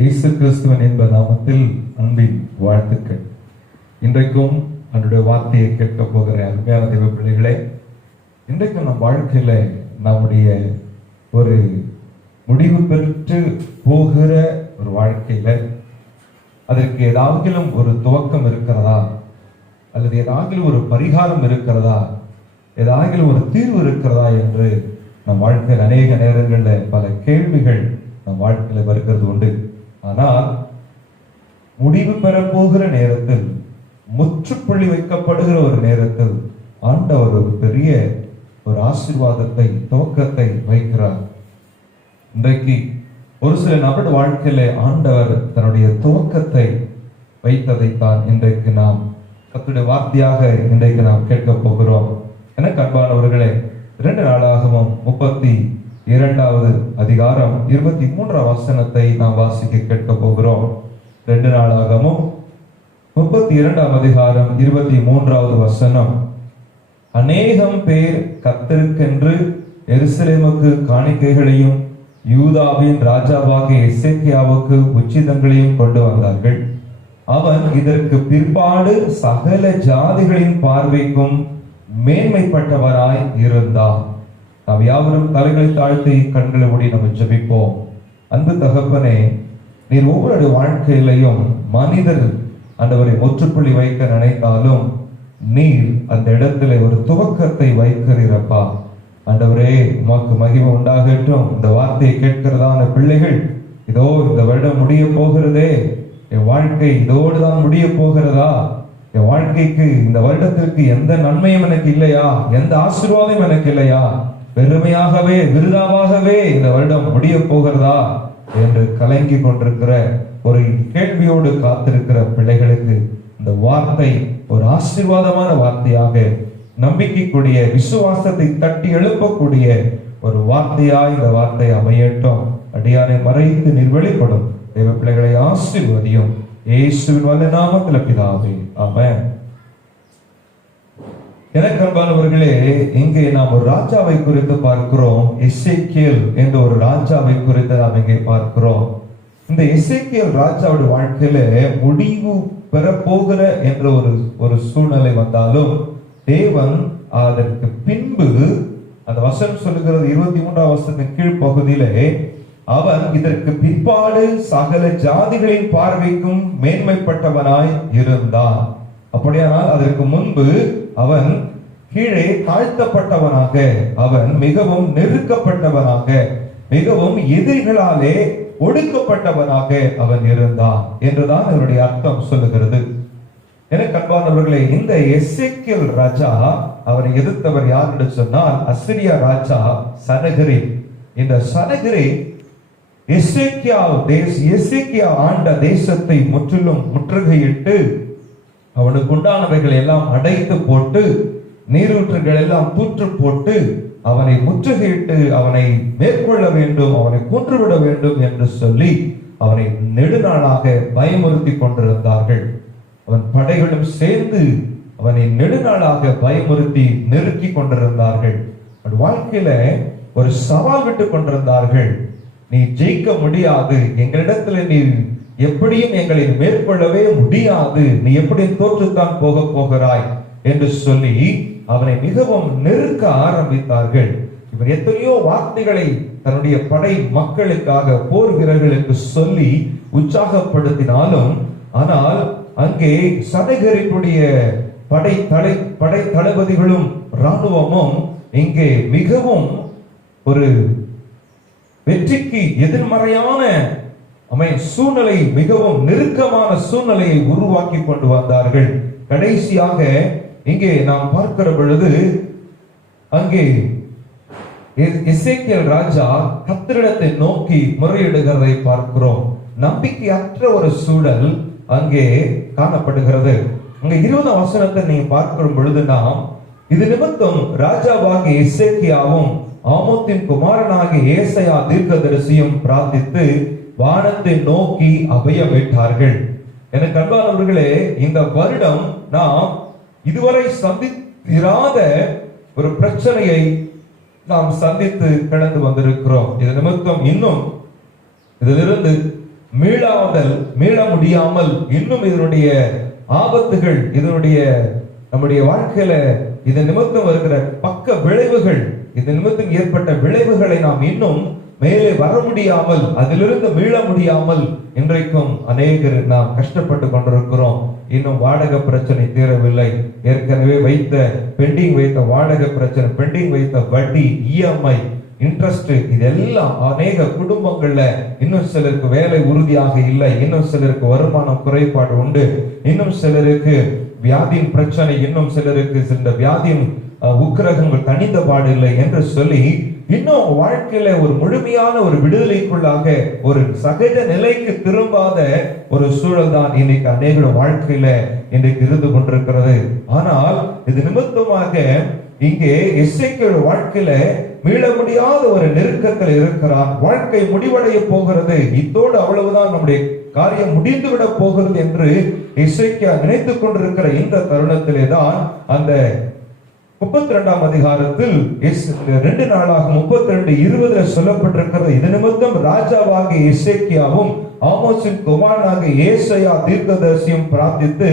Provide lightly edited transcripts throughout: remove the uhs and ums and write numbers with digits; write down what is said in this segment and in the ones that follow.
இயேசு கிறிஸ்துவின் என்ப நாமத்தில் அன்பின் வாழ்த்துக்கள். இன்றைக்கும் அவருடைய வார்த்தையை கேட்க போகிற அருமையான தேவ பிள்ளைகளே, இன்றைக்கும் நம் வாழ்க்கையில நம்முடைய ஒரு முடிவு பெற்று போகிற ஒரு வாழ்க்கையில அதற்கு ஏதாகிலும் ஒரு துவக்கம் இருக்கிறதா, அல்லது ஏதாகிலும் ஒரு பரிகாரம் இருக்கிறதா, ஏதாகிலும் ஒரு தீர்வு இருக்கிறதா என்று நம் வாழ்க்கையில் அநேக நேரங்களில் பல கேள்விகள் நம் வாழ்க்கையில வருகிறது உண்டு. ஆனால் முடிவு பெற போகிற நேரத்தில், முற்றுப்புள்ளி வைக்கப்படுகிற ஒரு நேரத்தில் ஆண்டவர் ஒரு பெரிய ஒரு ஆசீர்வாதத்தை, துவக்கத்தை வைக்கிறார். இன்றைக்கு ஒரு சில நபர் வாழ்க்கையில ஆண்டவர் தன்னுடைய துவக்கத்தை வைத்ததைத்தான் இன்றைக்கு நாம் கர்த்தருடைய வார்த்தையாக இன்றைக்கு நாம் கேட்க போகிறோம். எனக்கு அன்பானவர்களே, 2 நாளாகமம் 32வது அதிகாரம் 23 வசனத்தை நாம் வாசிக்க கேட்க போகிறோம். 2 நாளாகமம் 32 அதிகாரம் 23வது வசனம். அநேகம் பேர் கர்த்தருக்கென்று எருசலேமுக்கு காணிக்கைகளையும் யூதாவின் ராஜாவாகிய எசேக்கியாவுக்கு உச்சிதங்களையும் கொண்டு வந்தார்கள். அவன் இதற்கு பிற்பாடு சகல ஜாதிகளின் பார்வைக்கும் மேன்மைப்பட்டவராய் இருந்தான். நாம் யாவரும் தலைகளை தாழ்த்தி கண்களை மூடி நம்ம ஜெபிப்போம். அன்பு தகப்பனே, நீர் ஒவ்வொரு வாழ்க்கையிலையும் மனிதர் ஆண்டவரை முற்றுப்புள்ளி வைக்க நினைத்தாலும் நீர் அந்த இடத்துல ஒரு துவக்கத்தை வைக்கிறீரப்பா. ஆண்டவரே, உமக்கு மகிமை உண்டாகட்டும். இந்த வார்த்தையை கேட்கிறதான பிள்ளைகள், இதோ இந்த வருடம் முடிய போகிறதே, என் வாழ்க்கை இதோடு தான் முடிய போகிறதா, என் வாழ்க்கைக்கு இந்த வருடத்திற்கு எந்த நன்மையும் எனக்கு இல்லையா, எந்த ஆசீர்வாதம் எனக்கு இல்லையா, பெருமையாகவே விருதாவாகவே இந்த வருடம் முடிய போகிறதா என்று கலங்கி கொண்டிருக்கிற ஒரு கேள்வியோடு காத்திருக்கிற பிள்ளைகளுக்கு இந்த வார்த்தை ஒரு ஆசீர்வாதமான வார்த்தையாக, நம்பிக்கைக்குரிய விசுவாசத்தை தட்டி எழுப்பக்கூடிய ஒரு வார்த்தையா இந்த வார்த்தை அமையட்டும். அடியானை மறைத்து நீர் வெளிப்படும் தேவ பிள்ளைகளை ஆசீர்வதியும். இயேசுவின் வல்ல நாமத்தில் பிதாவே, ஆமென். எனக்கு அன்பானவர்களே, இங்கே நாம் ஒரு ராஜாவை குறித்து பார்க்கிறோம். எசேக்கியேல் என்ற ஒரு ராஜாவை குறித்து நாம் இங்கே பார்க்கிறோம். இந்த எசேக்கியேல் ராஜாவுடைய வாழ்க்கையில முடிவு பெறப்போகிற என்ற ஒரு சூழ்நிலை வந்தாலும் தேவன் அதற்கு பின்பு, அந்த வசனம் சொல்லுகிறது 23வது வசனத்தின் கீழ் பகுதியிலே, அவன் இதற்கு பிற்பாடு சகல ஜாதிகளின் பார்வைக்கும் மேன்மைப்பட்டவனாய் இருந்தான். அப்படியானால் அதற்கு முன்பு அவன் கீழே தாழ்த்தப்பட்டவனாக, அவன் மிகவும் நெருக்கப்பட்டவனாக, மிகவும் எதிரிகளாலே ஒடுக்கப்பட்டவனாக அவன் இருந்தான் என்றுதான் அவருடைய அர்த்தம் சொல்லுகிறது. எனக்கு அன்பானவர்களே, இந்த எசேக்கியேல் ராஜா அவரை எதிர்த்தவர் யார் என்று சொன்னால் அசிரியா ராஜா சனகரிப். இந்த சனகரிப் எசேக்கியா ஆண்ட தேசத்தை முற்றிலும் முற்றுகையிட்டு அவனுக்கு உண்டானவைகள் எல்லாம் அடைத்து போட்டு, நீரூற்றுகள் எல்லாம் தூற்று போட்டு அவனை முற்றுகையிட்டு அவனை மேற்கொள்ள வேண்டும், அவனை கொன்றுவிட வேண்டும் என்று சொல்லி அவனை நெடுநாளாக பயமுறுத்தி கொண்டிருந்தார்கள். அவன் படைகளும் சேர்ந்து அவனை நெடுநாளாக பயமுறுத்தி நெருக்கி கொண்டிருந்தார்கள். வாழ்க்கையில ஒரு சவால் விட்டு கொண்டிருந்தார்கள். நீ ஜெயிக்க முடியாது, எங்களிடத்துல நீ எப்படியும் எங்களை மேற்கொள்ளவே முடியாது, நீ எப்படி தோற்றுத்தான் போக போகிறாய் என்று சொல்லி அவனை மிகவும் நெருக்க ஆரம்பித்தார்கள். இவர் எத்தனையோ வார்த்தைகளை தன்னுடைய படை மக்களுக்காக, போர் வீரர்களுக்கு சொல்லி உற்சாகப்படுத்தினாலும், ஆனால் அங்கே சனகரிப்புடைய படை தளபதிகளும் இராணுவமும் இங்கே மிகவும் ஒரு வெற்றிக்கு எதிர்மறையான சூழ்நிலை, மிகவும் நெருக்கமான சூழ்நிலையை உருவாக்கி கொண்டு வந்தார்கள். கடைசியாக இங்கே நாம் பார்க்கிற பொழுது அங்கே எசேக்கியேல் ராஜா கர்த்தரிடத்தை நோக்கி முறையிடுகிறதை பார்க்கிறோம். நம்பிக்கையற்ற ஒரு சூழல் அங்கே காணப்படுகிறது. அங்க 20 வசனத்தை நீங்க பார்க்கிற பொழுது, நாம் இது நிமித்தம் ராஜாவாகிய எசேக்கியாவும் ஆமோத்தின் குமாரனாகிய ஏசாயா தீர்க்கதரிசியும் பிரார்த்தித்து வானத்தை நோக்கி அபயமிட்டார்கள். எனக்கு அன்பானவர்களே, இந்த வருடம் நாம் இதுவரை சந்தித்திராத ஒரு பிரச்சனையை நாம் சந்தித்து கடந்து வந்திருக்கிறோம். இது நிமித்தம் இன்னும் இதிலிருந்து மீள முடியாமல் இன்னும் இதனுடைய ஆபத்துகள், இதனுடைய நம்முடைய வாழ்க்கையில இதன் நிமித்தம் வருகிற பக்க விளைவுகள், இதன் நிமித்தம் ஏற்பட்ட விளைவுகளை நாம் இன்னும் மேலே வர முடியாமல், அதிலிருந்து மீள முடியாமல் இன்றைக்கும் அநேகர் நாம் கஷ்டப்பட்டு கொண்டிருக்கிறோம். இன்னும் வாடகை பிரச்சனை தீரவில்லை. ஏற்கனவே பெண்டிங் வைத்த வாடகை பிரச்சனை, பெண்டிங் வைத்த வட்டி, இஎம்ஐ, இன்ட்ரெஸ்ட், இதெல்லாம் அநேக குடும்பங்கள்ல இன்னும் சிலருக்கு வேலை உறுதியாக இல்லை, இன்னும் சிலருக்கு வருமானம் குறைபாடு உண்டு, இன்னும் சிலருக்கு வியாதியின் பிரச்சனை, இன்னும் சிலருக்கு இந்த வியாதியின் உக்கிரகங்கள் தனிந்த பாடு இல்லை என்று சொல்லி இன்னும் வாழ்க்கையில ஒரு முழுமையான ஒரு விடுதலைக்குள்ளாக ஒரு சகஜ நிலைக்கு திரும்பாத ஒரு சூழல் தான் இன்னைக்கு அநேக வாழ்க்கையில இன்றைக்கு இருந்து கொண்டிருக்கிறது. ஆனால் இது நிமித்தமாக இங்கே எசேக்கியேல் வாழ்க்கையில மீள முடியாத ஒரு நெருக்கத்தில் இருக்கிறார். வாழ்க்கை முடிவடைய போகிறது, இத்தோடு அவ்வளவுதான் நம்முடைய காரியம் முடிந்துவிட போகிறது என்று எசேக்கியா நினைத்துக் கொண்டிருக்கிற இந்த தருணத்திலே தான் அந்த 32ஆம் அதிகாரத்தில் 2 நாளாகமம் 32:20 சொல்லப்பட்டிருக்கிறது. இது நிமித்தம் ராஜாவாகிய எசேக்கியாவும் ஆமோசின் குமாரனாகிய ஏசாயா தீர்க்கதரிசியும் பிரார்த்தித்து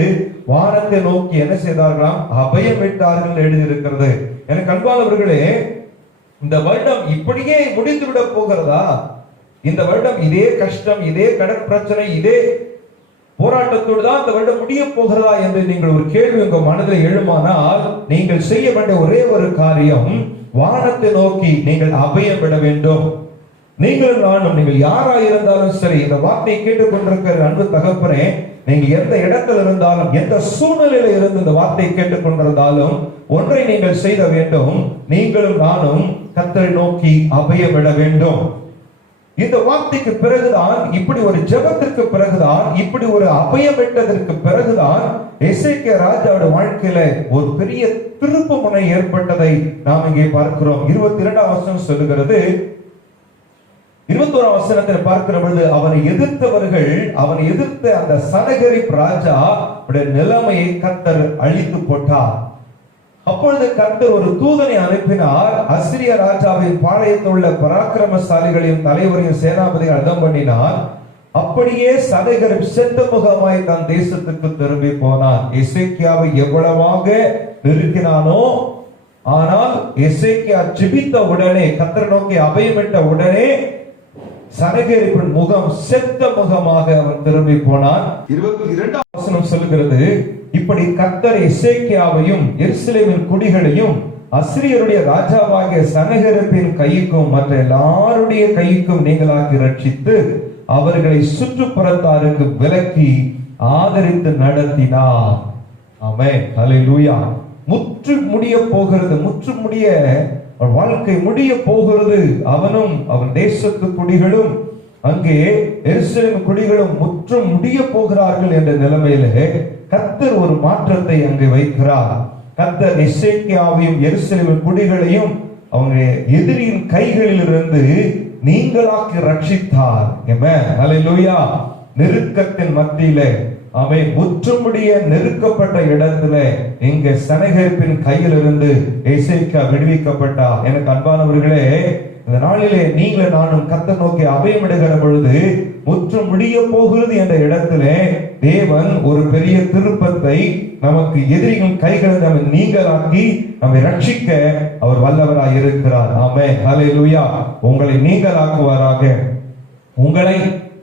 வானத்தை நோக்கி என்ன செய்தார்களாம்? அபயம் விட்டார்கள் எழுதியிருக்கிறது. எனக்கு அன்பானவர்களே, இந்த வருடம் இப்படியே முடிந்து விட போகிறதா? இந்த வருடம் இதே கஷ்டம், இதே கடன் பிரச்சனை, இதே போராட்டத்தோடு தான் இந்த வருடம் முடிய போகிறதா என்று நீங்கள் ஒரு கேள்வி உங்க மனதில் எழுமானால், நீங்கள் செய்ய வேண்டிய ஒரே ஒரு காரியம், வானத்தை நோக்கி நீங்கள் அபயம் விட வேண்டும். நீங்களும் நானும், நீங்கள் யாரா இருந்தாலும் சரி, இந்த வார்த்தையை கேட்டுக்கொண்டிருக்கிற அன்பு தகப்பனே, நீங்க எந்த இடத்துல இருந்தாலும், எந்த சூழ்நிலையில இருந்து இந்த வார்த்தையை கேட்டுக்கொண்டிருந்தாலும் ஒன்றை நீங்கள் செய்த வேண்டும், நீங்களும் நானும் கர்த்தரை நோக்கி அபயம் விட வேண்டும். இந்த வார்த்தைக்கு பிறகுதான், இப்படி ஒரு ஜெபத்திற்கு பிறகுதான், இப்படி ஒரு அபயம் விட்டதற்கு பிறகுதான் எசேக்கியா ராஜாவோட வாழ்க்கையில ஒரு பெரிய திருப்பு முனை ஏற்பட்டதை நாம் இங்கே பார்க்கிறோம். 22ஆம் வசனம் சொல்லுகிறது. 21ஆம் வசனத்தில் பார்க்கிற பொழுது, அவனை எதிர்த்தவர்கள், அவனை எதிர்த்த அந்த சனகரிப் ராஜா நிலைமையை கர்த்தர் அழித்து போட்டார். அப்பொழுது கர்த்தர் ஒரு தூதனை அனுப்பினார். அசிரிய ராஜாவின் பாளையத்தில் உள்ள பராக்கிரமசாலிகளையும் தலைவரையும் சேனாபதியை அதம் பண்ணினார். அப்படியே சனகரிப் செத்த முகமாய் தன் தேசத்துக்கு திரும்பி போனான். எசேக்கியாவை எவ்வளவாக நெருக்கினானோ, ஆனால் எசேக்கியா ஜெபித்த உடனே, கர்த்தரை நோக்கி அபயமிட்ட உடனே சனகரிப்பின் முகம் செத்த முகமாக அவன் திரும்பி போனான். 22ஆம் வசனம் சொல்லுகிறது, இப்படி கர்த்தர் எசேக்கியாவையும் எருசலேமின் குடிகளையும் அசிரியருடைய ராஜாவாகிய சனகரிப்பின் கைக்கும் மற்ற எல்லாருடைய கைக்கும் நீங்களாக்கி ரட்சித்து அவர்களை சுற்றுப்புறத்தாருக்கு விலக்கி ஆதரித்து நடத்தினார். ஆமென், ஹல்லேலூயா. முற்று முடிய போகிறது, முற்று முடிய வாழ்க்கை முடிய போகிறது. அவனும் அவன் தேசத்து குடிகளும், அங்கே எருசலேம் குடிகளும் முற்றும் முடிய போகிறார்கள் என்ற நிலைமையிலே கர்த்தர் ஒரு மாற்றத்தை அங்கே வைக்கிறார். கர்த்தர் எசேக்கியாவையும் எருசலேம் குடிகளையும் அவங்க எதிரியின் கைகளில் இருந்து நீங்களாக்கி ரட்சித்தார். ஆமென், ஹல்லேலூயா. நெருக்கத்தின் மத்தியிலே அவை முற்றுமுடிய நெருக்கப்பட்ட இடத்துல இங்க சனகரிப்பின் கையிலிருந்து எசேக்கியா விடுவிக்கப்பட்டார். எனக்கு அன்பானவர்களே, இந்த நாளிலே நீங்கள் நானும் கர்த்தரை நோக்கி அபயமிடுகிற பொழுது முற்று முடிய போகிறது என்ற இடத்திலே தேவன் ஒரு பெரிய திருப்பத்தை நமக்கு எதிரிகள் கைகளை நம்ம நீங்களாக்கி நம்மை ரட்சிக்க அவர் வல்லவராய் இருக்கிறார். ஆமென், ஹல்லேலூயா. உங்களை நீங்களாக்குவாராக. உங்களை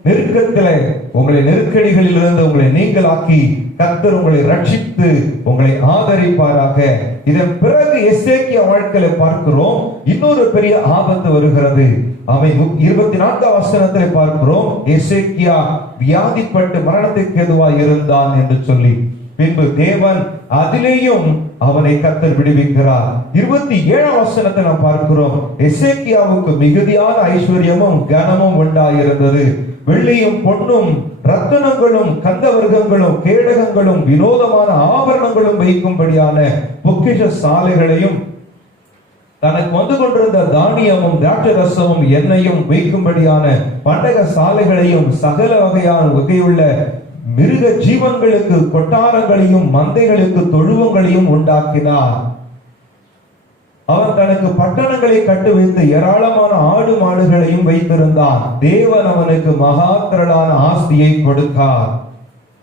நெருக்கத்திலே, உங்களை நெருக்கடிகளில் இருந்து உங்களை நீங்களாக்கி கர்த்தர் உங்களை ரட்சித்து உங்களை ஆதரிப்பாராக. இதன் பிறகு எசேக்கியா வாழ்க்கையில பார்க்கிறோம், இன்னொரு பெரிய ஆபத்து வருகிறது. அவை 24ஆம் வசனத்திலே பார்க்கிறோம், எசேக்கியா வியாதிப்பட்டு மரணத்துக்கு ஏதுவாய் இருந்தான் என்று சொல்லி, பின்பு தேவன் அதிலேயும் அவனை கர்த்தர் விடுவிக்கிறார். 27ஆம் வசனத்தை நாம் பார்க்கிறோம், எசேக்கியாவுக்கு மிகுதியான ஐஸ்வர்யமும் கனமும் உண்டாயிருந்தது. வெள்ளியும் பொன்னும் ரத்தினங்களும் கந்தவர்க்கங்களும் கேடகங்களும் வினோதமான ஆபரணங்களும் வைக்கும்படியான பொக்கிஷ சாலைகளையும், தனக்கு வந்து கொண்டிருந்த தானியமும் திராட்சரசமும் எண்ணெயும் வைக்கும்படியான பண்டக சாலைகளையும், சகல வகையுள்ள மிருக ஜீவன்களுக்கு கொட்டாரங்களையும் மந்தைகளுக்கு தொழுவங்களையும் உண்டாக்கினார். அவன் தனக்கு பட்டணங்களை கட்டு வைத்து ஏராளமான ஆடு மாடுகளையும் வைத்திருந்தான். தேவன் அவனுக்கு மகா திரளான ஆஸ்தியை கொடுத்தார்.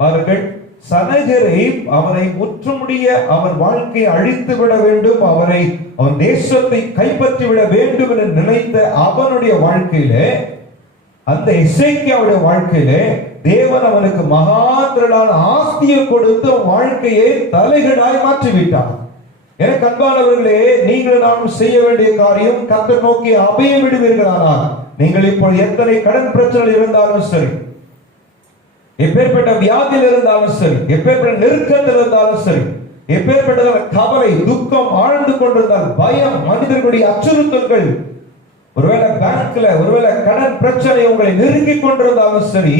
அவர்கள் சனகரை அவனை முற்றுமுடிய அவன் வாழ்க்கையை அழித்து விட வேண்டும், அவன் தேசத்தை கைப்பற்றி விட வேண்டும் என்று நினைத்த அவனுடைய வாழ்க்கையிலே, அந்த எசேக்கியாவுடைய வாழ்க்கையிலே தேவன் அவனுக்கு மகா திரளான ஆஸ்தியை கொடுத்து வாழ்க்கையை தலைகீழாய் மாற்றிவிட்டார். எனக்கு அன்பானவர்களே, நீங்கள் நானும் செய்ய வேண்டிய காரியம், கர்த்தர் நோக்கி அபயம் விடுவீர்களானால், நீங்கள் இப்போ எத்தனை கடன் பிரச்சனை இருந்தாலும் சரி, எப்பேற்பட்ட வியாதியில் இருந்தாலும் சரி, எப்பேற்பட்ட நெருக்கத்தில் இருந்தாலும் சரி, எப்பேற்பட்ட கவலை துக்கம் ஆழ்ந்து கொண்டிருந்தால், பயம், மனிதர்களுடைய அச்சுறுத்தல்கள், ஒருவேளை பேங்க்ல ஒருவேளை கடன் பிரச்சனை உங்களை நெருங்கிக் கொண்டிருந்தாலும் சரி,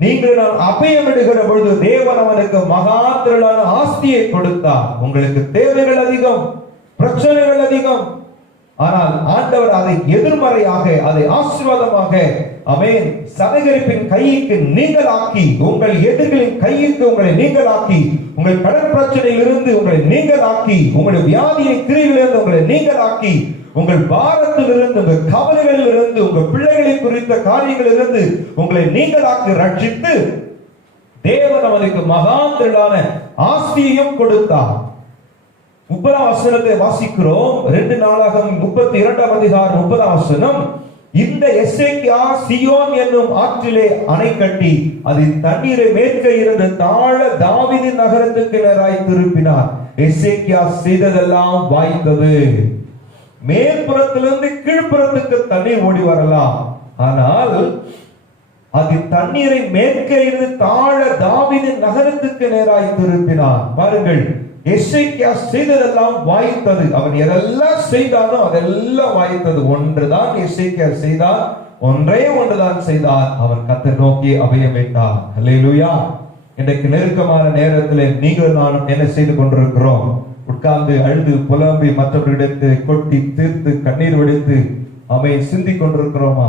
நீங்கள் நான் அபயம் விடுகிற பொழுது தேவன் அவனுக்கு மகா திரளான ஆஸ்தியை கொடுத்தார். உங்களுக்கு தேவைகள் அதிகம், பிரச்சனைகள் அதிகம், ஆனால் ஆண்டவர் அதை எதிர்மறையாக, அதை ஆசீர்வாதமாக, ஆமென், சனகரிப்பின் கைக்கு நீங்களாக்கி, உங்கள் எதிரிகளின் கைக்கு உங்களை நீங்களாக்கி, உங்கள் கடன் பிரச்சனையில் இருந்து உங்களை நீங்களாக்கி, உங்களுடைய வியாதியின் கிரியிலிருந்து உங்களை நீங்களாக்கி, உங்கள் பாரத்திலிருந்து, உங்கள் கவலைகளில் இருந்து, உங்கள் பிள்ளைகளை குறித்த காரியங்களிலிருந்து உங்களை நீங்களாக்கி ரட்சித்து தேவன் அவனுக்கு மகா திரளான ஆஸ்தியையும் கொடுத்தார். 30ஆம் வசனத்தை வாசிக்கிறோம். 2 நாளாகமம் 32ஆம் அதிகாரம் 30ஆம் வசனம். இந்த எசேக்கியா சியோன் என்னும் ஆற்றிலே அணை கட்டி அதின் தண்ணீரை மேற்கே இருந்து தாழ தாவீதின் நகரத்துக்கு நேராய் திருப்பினார். எசேக்கியா செய்ததெல்லாம் வாய்த்தது. மேற்புறத்திலிருந்து கீழ்ப்புறத்துக்கு தண்ணீர் ஓடி வரலாம், ஆனால் அதின் தண்ணீரை மேற்கே இருந்து தாழ தாவீதின் நகரத்துக்கு நேராய் திருப்பினார். பாருங்கள், எசேக்கியா செய்ததெல்லாம் வாய்த்தது. அவன் எதெல்லாம் செய்தானோ அதெல்லாம் வாய்த்தது. ஒன்றுதான் எசேக்கியா செய்தார், ஒன்றே ஒன்றுதான் செய்தார். அவன் கர்த்தரை நோக்கி அபயம் வைத்தார். அல்லேலூயா. இன்றைக்கு நெருக்கமான நேரத்தில் நீங்கள் நானும் என்ன செய்து கொண்டிருக்கிறோம்? உட்கார்ந்து அழுது புலம்பி மற்றவர்களிடத்து கொட்டி தீர்த்து கண்ணீர் வடித்து அவை சிந்திக் கொண்டிருக்கிறோமா?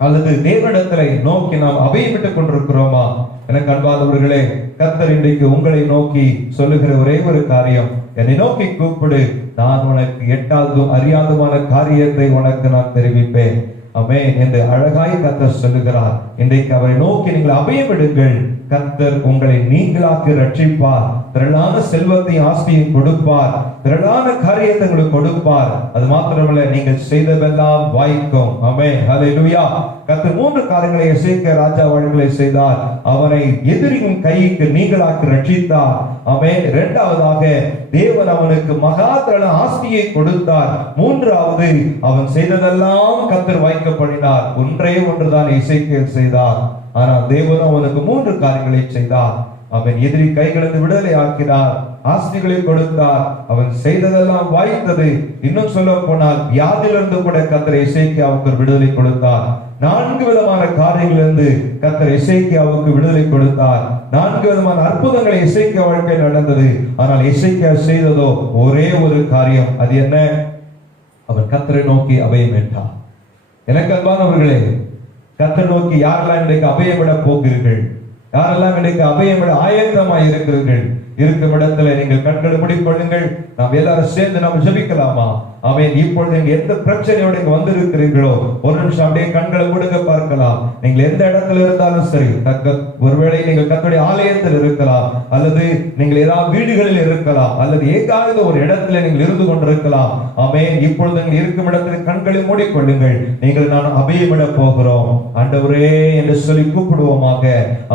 அல்லது தேவனிடத்திலே நோக்கி நாம் அபயமிட்டுக் கொண்டிருக்கிறோமா? எனக்கு அன்பானவர்களே, கர்த்தர் இன்றைக்கு உங்களை நோக்கி சொல்லுகிற ஒரே ஒரு காரியம், என்னை நோக்கி கூப்பிடு, நான் உனக்கு எட்டாவதும் அறியாதமான காரியத்தை உனக்கு நான் தெரிவிப்பேன். ஆமென் என்று அழகாய் கர்த்தர் சொல்லுகிறார். இன்றைக்கு அவரை நோக்கி நீங்கள் அபயமிடுங்கள். கர்த்தர் உங்களை நீங்களாக்கி ரட்சிப்பார். திரளான செல்வத்தை ஆஸ்தியும் கொடுப்பார். திரளான காரியத்தை உங்களுக்கு கொடுப்பார். அது மாத்திரமல்ல, நீங்கள் செய்ததெல்லாம் வாய்க்கும். ஆமென், ஹல்லேலூயா. கர்த்தர் 3 காரியங்களை எசேக்கியா ராஜா வாழ்க்கையிலே செய்தார். அவனை எதிரியின் கைக்கு நீங்களாக்கி ரட்சித்தார். ஆமென். இரண்டாவதாக தேவன் அவனுக்கு மகா திரளான ஆஸ்தியை கொடுத்தார். மூன்றாவது அவன் செய்ததெல்லாம் கர்த்தர் வாய்க்க பண்ணினார். ஒன்றே ஒன்றுதான் எசேக்கியா செய்தார். ஆனால் தேவன் அவனுக்கு 3 காரியங்களை செய்தார். அவன் எதிரி கைகளிலிருந்து விடுதலை ஆக்கினார், ஆஸ்திகளை கொடுத்தார், அவன் செய்ததெல்லாம் வாய்த்தது. இன்னும் சொல்ல போனால் வியாதியிலிருந்து கூட கர்த்தர் எசேக்கியாவுக்கு விடுதலை கொடுத்தார். 4 விதமான காரியங்களிலிருந்து கர்த்தர் எசேக்கியாவுக்கு விடுதலை கொடுத்தார். 4 விதமான அற்புதங்களை எசேக்கியா வாழ்க்கையில் நடந்தது. ஆனால் எசேக்கியா செய்ததோ ஒரே ஒரு காரியம். அது என்ன? அவன் கர்த்தரை நோக்கி அபயம் என்றார். எனக்கு அன்பானவர்களே, கர்த்தர் நோக்கி யாரெல்லாம் இன்றைக்கு அபயமிட போகிறீர்கள்? யாரெல்லாம் இன்றைக்கு அபயமிட ஆயத்தமாய் இருக்கிறீர்கள்? இருக்கும் இடத்துல நீங்கள் கண்களை மூடிக்கொள்ளுங்கள். நாம் எல்லாரும் சேர்ந்து நாம் ஜெபிக்கலாமா? ஆமென். இப்பொழுது நீங்க எந்த பிரச்சனையோட இங்க வந்திருக்கிறீர்களோ ஒரு நிமிஷம் அப்படியே கண்களை மூடுங்க, பார்க்கலாம். நீங்கள் எந்த இடத்துல இருந்தாலும் சரி, ஒருவேளை நீங்கள் கர்த்தருடைய ஆலயத்தில் இருக்கலாம், அல்லது நீங்கள் ஏதாவது வீடுகளில் இருக்கலாம், அல்லது ஏதாவது ஒரு இடத்துல நீங்கள் இருந்து கொண்டிருக்கலாம். ஆமென். இப்பொழுது நீங்கள் இருக்கும் இடத்தில் கண்களை மூடிக்கொள்ளுங்கள். நீங்கள் நான் அபயமிட போகிறோம் ஆண்டவரே என்று சொல்லி கூப்பிடுவோமாக.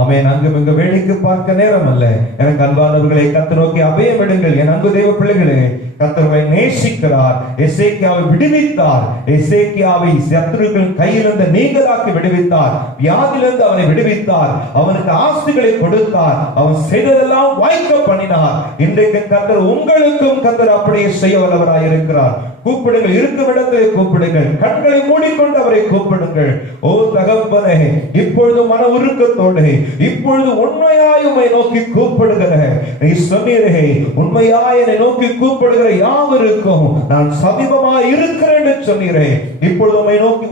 ஆமென். அங்கும் இங்கு வேடிக்கை பார்க்க நேரம் அல்ல. எனக்கு அன்பானவர்களை, கர்த்தர் நோக்கி அபயமிடுங்கள். என் அன்பு தேவ பிள்ளைகளே, கர்த்தரை நேசிக்கிறார். எசேக்கியாவை விடுவித்தார். எசேக்கியாவை சத்துருக்களின் கையிலிருந்து நீங்களாக்கி விடுவித்தார். வியாதியிலிருந்து அவனை விடுவித்தார். அவனுக்கு ஆஸ்திகளை கொடுத்தார். அவன் செய்ததெல்லாம் வாய்க்க பண்ணினார். இன்றைக்கு கர்த்தர் உங்களுக்கும் கர்த்தர் அப்படியே செய்ய வல்லவராய் இருக்கிறார். கூப்பிடுங்கள், இருக்கும் இடத்திலே கூப்பிடுங்கள். கண்களை மூடிக்கொண்டு அவரை கூப்பிடுங்கள். ஓ தகப்பனே, இப்பொழுது மன உருக்கத்தோடு, இப்பொழுது உண்மையாய் உம்மை நோக்கி கூப்பிடுகிற நீ சொன்னீரே, உண்மையாய் என்னை நோக்கி கூப்பிடுகிற யாவருக்கும் நான் சமீபமாய் இருக்கிறேன் என்று சொன்னீரே. இப்பொழுது உம்மை நோக்கி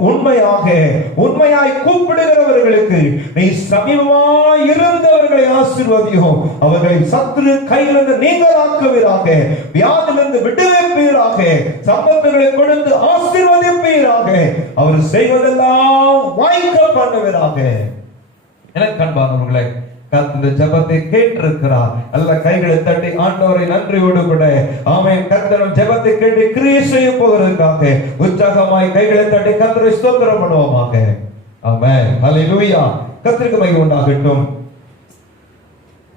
உண்மையாய் கூப்பிடுகிறவர்களுக்கு நீ சமீபமாய் இருந்தவர்கள் குடும்பங்களை ஆசீர்வதியும். அவர்களை சத்துரு கையிலிருந்து நீங்களாக்குவீராக. வியாதியிலிருந்து விடுவிப்பீராக. சம்பத்துகளை கொடுத்து ஆசீர்வதிப்பீராக. அவர் செய்வதெல்லாம் வாய்க்க பண்ணுவீராக. எனக்கு அன்பானவர்களே, இந்த ஜெபத்தை கேட்டிருக்கிறார். அல்ல கைகளை தட்டி ஆண்டவரை நன்றியோடு கூட ஆமென். கர்த்தரும் ஜெபத்தை கேட்டு கிரியை செய்ய போகிறதுக்காக உற்சாகமாய் கைகளை தட்டி கர்த்தரை ஸ்தோத்திரம் பண்ணுவோமாக. ஆமென். ஹல்லேலூயா. கர்த்தருக்கு மகிமை உண்டாகட்டும்.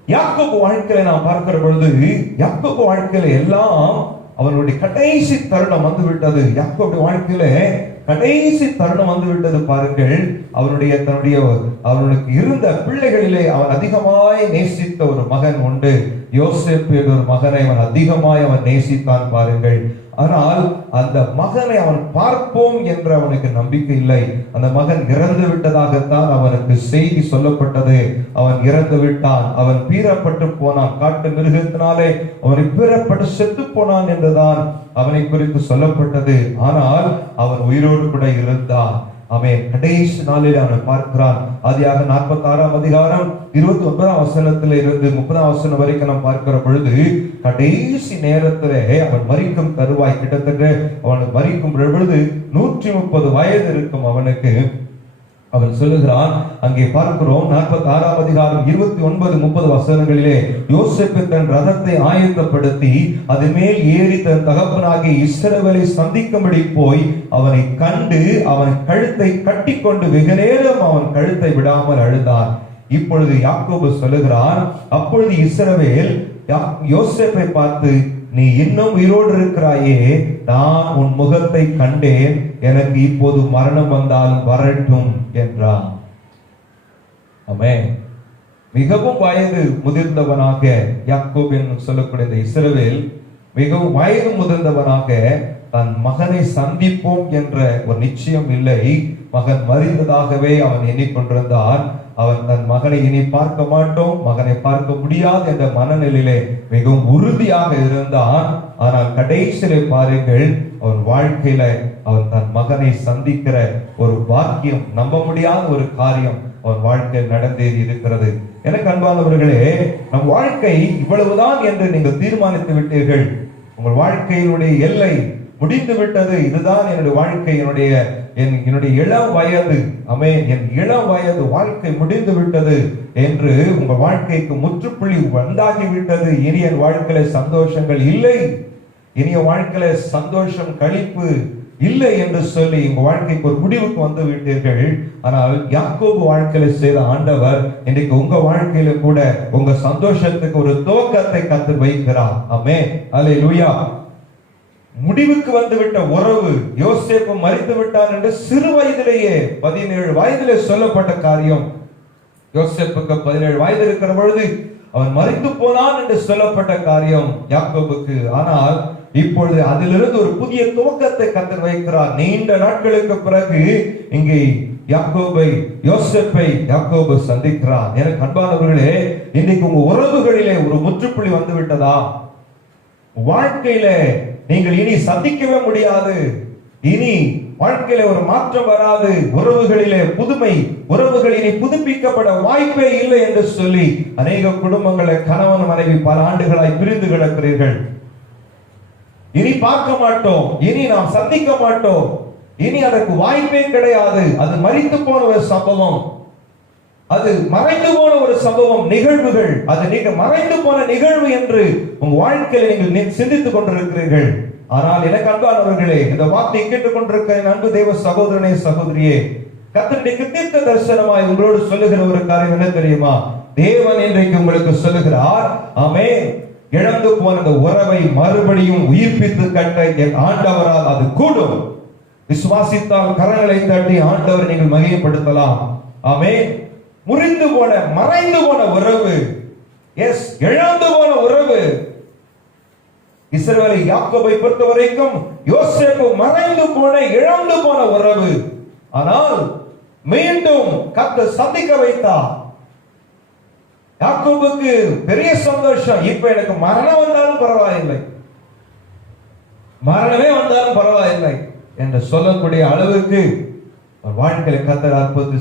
யாக்கோபு வாழ்க்கையில நாம் பார்க்கிற பொழுது, யாக்கோபு வாழ்க்கையில எல்லாம் அவனுடைய கடைசி தருணம் வந்து விட்டது. யாக்கோபு வாழ்க்கையில கடைசி தருணம் வந்து விட்டது பாருங்கள். அவனுக்கு இருந்த பிள்ளைகளிலே அவன் அதிகமாய் நேசித்த ஒரு மகன் உண்டு. யோசேப்பு என்ற ஒரு மகனை அவன் அதிகமாய் நேசித்தான் பாருங்கள். ஆனால் அந்த மகனை அவன் பார்ப்போம் என்று அவனுக்கு நம்பிக்கை இல்லை. அந்த மகன் இறந்து விட்டதாகத்தான் அவனுக்கு செய்தி சொல்லப்பட்டது. அவன் இறந்து விட்டான், அவன் பீறப்பட்டு போனான், காட்டு மிருகத்தினாலே அவனை பீறப்பட்டு செத்து போனான் என்றுதான் அவனை குறித்து சொல்லப்பட்டது. ஆனால் அவன் உயிரோடு கூட இருந்தான். அவன் கடைசி நாளில் அவனை பார்க்கிறான். ஆதியாக 46ஆம் அதிகாரம் 29ஆம் வசனத்தில் இருந்து 30ஆம் வசனம் வரைக்கும் நாம் பார்க்கிற பொழுது, கடைசி நேரத்திலே அவன் மரிக்கும் தருவாய், கிட்டத்தட்ட அவன் மரிக்கும் பொழுது 130 வயது இருக்கும் அவனுக்கு. அவன் சொல்லுகிறான், அங்கே பார்க்கிறோம் 46ஆம் அதிகாரம் 29-30 வசனங்களிலே, யோசேப்பு தன் ரதத்தை ஆயத்தப்படுத்தி அது மேல் ஏறி தன் தகப்பனாகிய இஸ்ரவேலை சந்திக்கும்படி போய் அவனை கண்டு அவன் கழுத்தை கட்டிக்கொண்டு வெகு நேரம் அவன் கழுத்தை விடாமல் அழுதான். இப்பொழுது யாக்கோபு சொல்லுகிறான், அப்பொழுது இஸ்ரவேல் யோசேப்பை பார்த்து, நீ இன்னும் உயிரோடு இருக்கிறாயே, நான் உன் முகத்தை கண்டேன், எனக்கு இப்போது மரணம் வந்தால் வரட்டும் என்றான். ஆமென். மிகவும் வயது முதிர்ந்தவனாக யாக்கோபு என்று சொல்லக்கூடிய இந்த இஸ்ரவேல் மிகவும் வயது முதிர்ந்தவனாக தன் மகனை சந்திப்போம் என்ற ஒரு நிச்சயம் இல்லை. மகன் மறிந்ததாகவே அவன் எண்ணிக்கொண்டிருந்தான். அவன் தன் மகனை இனி பார்க்க மாட்டோம், மகனை பார்க்க முடியாது என்ற மனநிலையிலே மிகவும் உறுதியாக இருந்தான். ஆனால் கடைசியிலே பாருங்கள், அவன் வாழ்க்கையில அவன் தன் மகனை சந்திக்கிற ஒரு பாக்கியம், நம்ப முடியாத ஒரு காரியம் அவன் வாழ்க்கையில் நடந்தேறி இருக்கிறது. எனக்கு அன்பானவர்களே, நம் வாழ்க்கை இவ்வளவுதான் என்று நீங்கள் தீர்மானித்து விட்டீர்கள். உங்கள் வாழ்க்கையினுடைய எல்லை முடிந்து விட்டது, இதுதான் என்னுடைய வாழ்க்கை, என்னுடைய இளம் வயது, என் இளம் வயது வாழ்க்கை முடிந்து விட்டது என்று உங்கள் வாழ்க்கைக்கு முற்றுப்புள்ளி வந்தாகிவிட்டது. இனி என் வாழ்க்கையில சந்தோஷங்கள் இல்லை, இனிய வாழ்க்கையில சந்தோஷம் களிப்பு இல்லை என்று சொல்லி உங்க வாழ்க்கைக்கு ஒரு முடிவுக்கு வந்து விட்டீர்கள். ஆனால் யாக்கோபு வாழ்க்கையில செய்த ஆண்டவர் இன்றைக்கு உங்க வாழ்க்கையில கூட உங்க சந்தோஷத்துக்கு ஒரு துவக்கத்தை கத்து வைக்கிறார். ஆமென். அல்லேலூயா. முடிவுக்கு வந்துவிட்ட உறவு, யோசேப்பு மரித்து விட்டான் என்று சிறு வயதிலேயே 17 வயதிலே சொல்லப்பட்ட காரியம். யோசேப்புக்கு 17 வயது இருக்கிற பொழுது அவன் மரித்து போனான் என்று சொல்லப்பட்ட காரியம் யாக்கோபுக்கு. ஆனால் இப்பொழுது அதிலிருந்து ஒரு புதிய துவக்கத்தை கர்த்தர் வைக்கிறார். நீண்ட நாட்களுக்கு பிறகு இங்கே யோசேப்பை யாக்கோபு சந்திக்கிறார். எனக்கு அன்பானவர்களே, இன்னைக்கு உங்க உறவுகளிலே ஒரு முற்றுப்புள்ளி வந்து விட்டதா? வாழ்க்கையில நீங்கள் இனி சந்திக்கவே முடியாது, இனி வாழ்க்கையில ஒரு மாற்றம் வராது, உறவுகளிலே புதுமை, உறவுகள் இனி புதுப்பிக்கப்பட வாய்ப்பே இல்லை என்று சொல்லி அநேக குடும்பங்களை கணவன் மனைவி பல ஆண்டுகளாய் பிரிந்து கிடக்கிறீர்கள். இனி பார்க்க மாட்டோம், இனி நாம் சந்திக்க மாட்டோம், இனி அதற்கு வாய்ப்பே கிடையாது. அது மரித்து போன ஒரு சம்பவம், அது மறைந்து போன ஒரு சம்பவம், நிகழ்வுகள், அது நீங்க மறைந்து போன நிகழ்வு என்று உங்க வாழ்க்கையில நீங்கள் சிந்தித்துக் கொண்டிருக்கிறீர்கள். ஆனால் எனக்கு அன்பானவர்களே, இந்த வார்த்தையை கேட்டுக் கொண்டிருக்கிற அன்பு தேவ சகோதரனே சகோதரியே, கர்த்தருடைய தீர்க்க தரிசனமாய் உங்களோடு சொல்லுகிற ஒரு காரியம் என்ன தெரியுமா? தேவன் இன்றைக்கு உங்களுக்கு சொல்லுகிறார், ஆமென், இழந்து போன அந்த உறவை மறுபடியும் உயிர்ப்பித்து கட்ட என் ஆண்டவரால் அது கூடும். விசுவாசித்தால் கரங்களை தட்டி ஆண்டவரை நீங்கள் மகிமைப்படுத்தலாம். ஆமென். முறிந்து போன, மறைந்து போன உறவு, எஸ், இழந்து போன உறவு. இஸ்ரவேலை யாக்கோபை பொறுத்த வரைக்கும் யோசேப்பு மறைந்து போன, இழந்து போன உறவு. ஆனால் மீண்டும் கர்த்தர் சந்திக்க வைத்தார். யாக்கோபுக்கு பெரிய சந்தோஷம், இப்ப எனக்கு மரணம் வந்தாலும் பரவாயில்லை, மரணமே வந்தாலும் பரவாயில்லை என்று சொல்லக்கூடிய அளவுக்கு வாழ்க்கையில கர்த்தர் அற்புதத்தை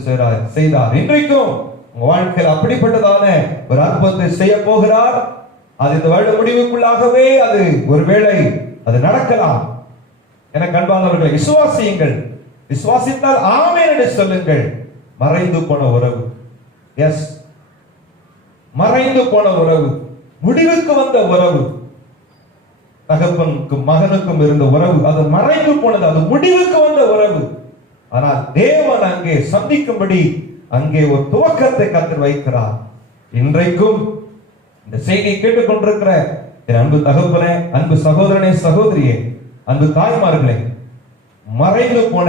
செய்தார். இன்றைக்கும் உங்க வாழ்க்கையில் அப்படிப்பட்டதான ஒரு அற்புதத்தை செய்ய போகிறார். அது இந்த வருட முடிவுக்குள்ளாகவே அது ஒருவேளை அது நடக்கலாம். எனக்கு அன்பானவர்களை, விசுவாசியுங்கள். விசுவாசித்தால் ஆமென் என்று சொல்லுங்கள். மறைந்து போன உறவு, எஸ், மறைந்து போன உறவு, முடிவுக்கு வந்த உறவு, தகப்பனுக்கும் மகனுக்கும் இருந்த உறவு அது மறைந்து போனது, அது முடிவுக்கு வந்த உறவு. ஆனால் தேவன் அங்கே சந்திக்கும்படி அங்கே ஒரு துவக்கத்தை கர்த்தர் வைக்கிறார். இன்றைக்கும் இந்த செய்தியை கேட்டுக்கொண்டிருக்கிற என் அன்பு தகப்பனே, அன்பு சகோதரனே, சகோதரியே, அன்பு தாய்மார்களே, மறைந்து போன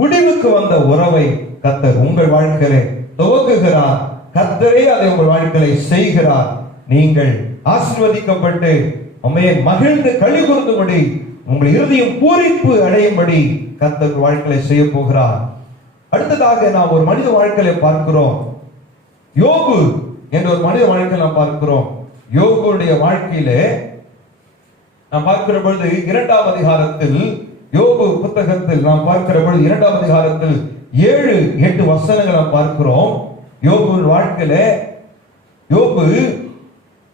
முடிவுக்கு வந்த உறவை கர்த்தர் உங்கள் வாழ்க்கையிலே துவக்குகிறார். கர்த்தரே அதை உங்கள் வாழ்க்கையிலே செய்கிறார். நீங்கள் ஆசீர்வதிக்கப்பட்டு மகிழ்ந்து களி கூர்ந்தும்படி உங்கள் இருதயம் பூரிப்பு அடையும்படி கர்த்தர் வாழ்க்கையிலே செய்ய போகிறார். அடுத்ததாக நாம் ஒரு மனித வாழ்க்கையிலே பார்க்கிறோம். யோபு என்ற ஒரு மனித வாழ்க்கையில் நாம் பார்க்கிறோம். யோபுடைய வாழ்க்கையிலே நாம் பார்க்கிற பொழுது 2ஆம் அதிகாரத்தில், யோபு புத்தகத்தில் நாம் பார்க்கிற பொழுது 2ஆம் அதிகாரத்தில் 7-8 வசனங்கள் நாம் பார்க்கிறோம். யோபு வாழ்க்கையிலே யோபு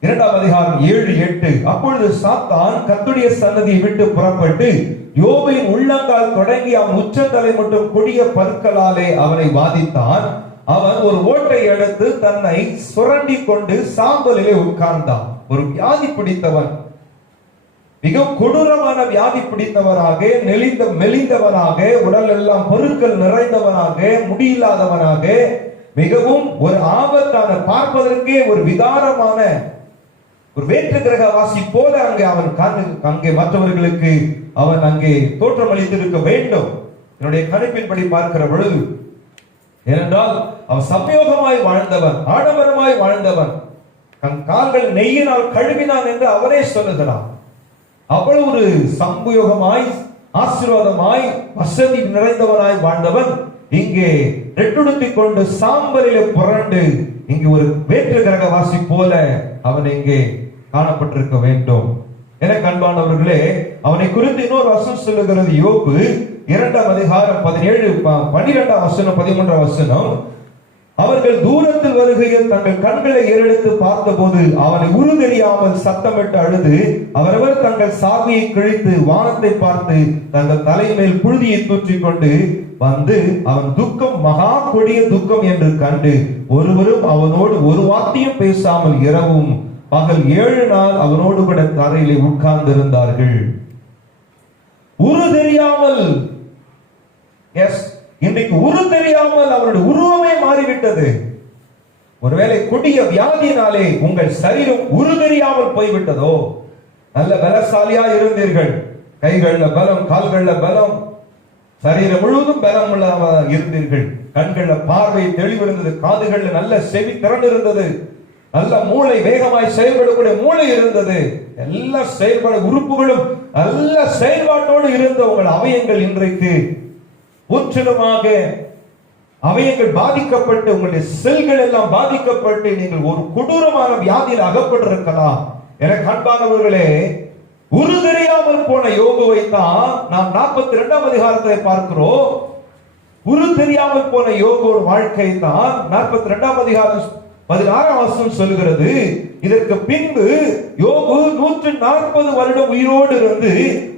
2ஆம் அதிகாரம் 7-8. அப்பொழுது சாத்தான் கர்த்தருடைய சன்னதியை விட்டு புறப்பட்டு யோபின் உள்ளங்கால் தொடங்கி அவன் உச்சந்தலை மட்டும் கொடிய பற்களாலே அவனை வாதித்தான். அவன் ஒரு ஓட்டை எடுத்து தன்னை சுரண்டி கொண்டு சாம்பலிலே உட்கார்ந்தான். ஒரு வியாதி பிடித்தவன், மிக கொடூரமான வியாதி பிடித்தவராக, மெலிந்தவனாக, உடல் எல்லாம் பொருட்கள் நிறைந்தவனாக, முடியில்லாதவனாக, மிகவும் ஒரு ஆபத்தான, பார்ப்பதற்கே ஒரு விகாரமான ஒரு வேற்று கிரகவாசி போல அங்கே மற்றவர்களுக்கு அவன் அங்கே தோற்றம் அளித்திருக்க வேண்டும். என்னுடைய கணிப்பின்படி பார்க்கிற பொழுது, ஏனென்றால் அவன் சமயோகமாய் வாழ்ந்தவன், ஆடம்பரமாய் வாழ்ந்தவன், தன் கால்கள் நெய்யினால் கழுவினான் என்று அவரே சொல்லுகிறான். அவ்வளவு ஒரு சம்பயோகமாய், ஆசீர்வாதமாய், வசதி நிறைந்தவனாய் வாழ்ந்தவன் இங்கே ரெட்டுடுத்திக் கொண்டு சாம்பலிலே புரண்டு இங்கு ஒரு வேற்று கிரகவாசி போல அவன் இங்கே காணப்பட்டிருக்க வேண்டும். எனக்கு அன்பானவர்களே, அவனை குறித்து இன்னொரு வசனம் சொல்லுகிறது. யோபு 2ஆம் அதிகாரம் 17, 12ஆம் வசனம், 13ஆம் வசனம். அவர்கள் தூரத்தில் வருகையில் தங்கள் கண்களை ஏறெடுத்து பார்த்தபோது அவனை உரு தெரியாமல் சத்தமிட்டு அழுது அவரவர் தங்கள் சாவியை கிழித்து வானத்தை பார்த்து தங்கள் தலைமேல் புழுதியை தூற்றிக் கொண்டு வந்து அவன் துக்கம் மகா கொடிய துக்கம் என்று கண்டு ஒருவரும் அவனோடு ஒரு வார்த்தையும் பேசாமல் இரவும் பகல் 7 நாள் அவனோடு கூட தரையிலே உட்கார்ந்து இருந்தார்கள். உரு தெரியாமல், எஸ், இன்றைக்கு உரு தெரியாமல் அவருடைய உருவமே மாறிவிட்டது. ஒருவேளை கொடிய வியாதியினாலே உங்கள் சரீரம் உரு தெரியாமல் போய்விட்டதோ? நல்ல பலசாலியா இருந்தீர்கள், கைகள்ல பலம், கால்கள்ல பலம், சரீரம் முழுவதும் பலம் இருந்தீர்கள், கண்கள்ல பார்வை தெளிவு இருந்தது, காதுகள்ல நல்ல செவி திறன் இருந்தது, நல்ல மூளை, வேகமாய் செயல்படக்கூடிய மூளை இருந்தது, எல்லா செயல்பட உறுப்புகளும் நல்ல செயல்பாட்டோடு இருந்த உங்கள் அவயங்கள் இன்றைக்கு முற்றிலுமாக அவயங்கள் பாதிக்கப்பட்டு, உங்களுடைய செல்கள் எல்லாம் பாதிக்கப்பட்டு நீங்கள் ஒரு கொடூரமான வியாதியில் அகப்பட்டிருக்கலாம். எனக்கு அன்பானவர்களே, உரு தெரியாமல் போன யோபுவை தான் நாம் 42ஆம் அதிகாரத்தை பார்க்கிறோம். உரு தெரியாமல் போன யோபுவோட வாழ்க்கை தான் 42ஆம் அதிகாரம் 16ஆம் வசனம் சொல்கிறது. இதற்கு பின்பு யோபு 140 வருடம் உயிரோடு இருந்து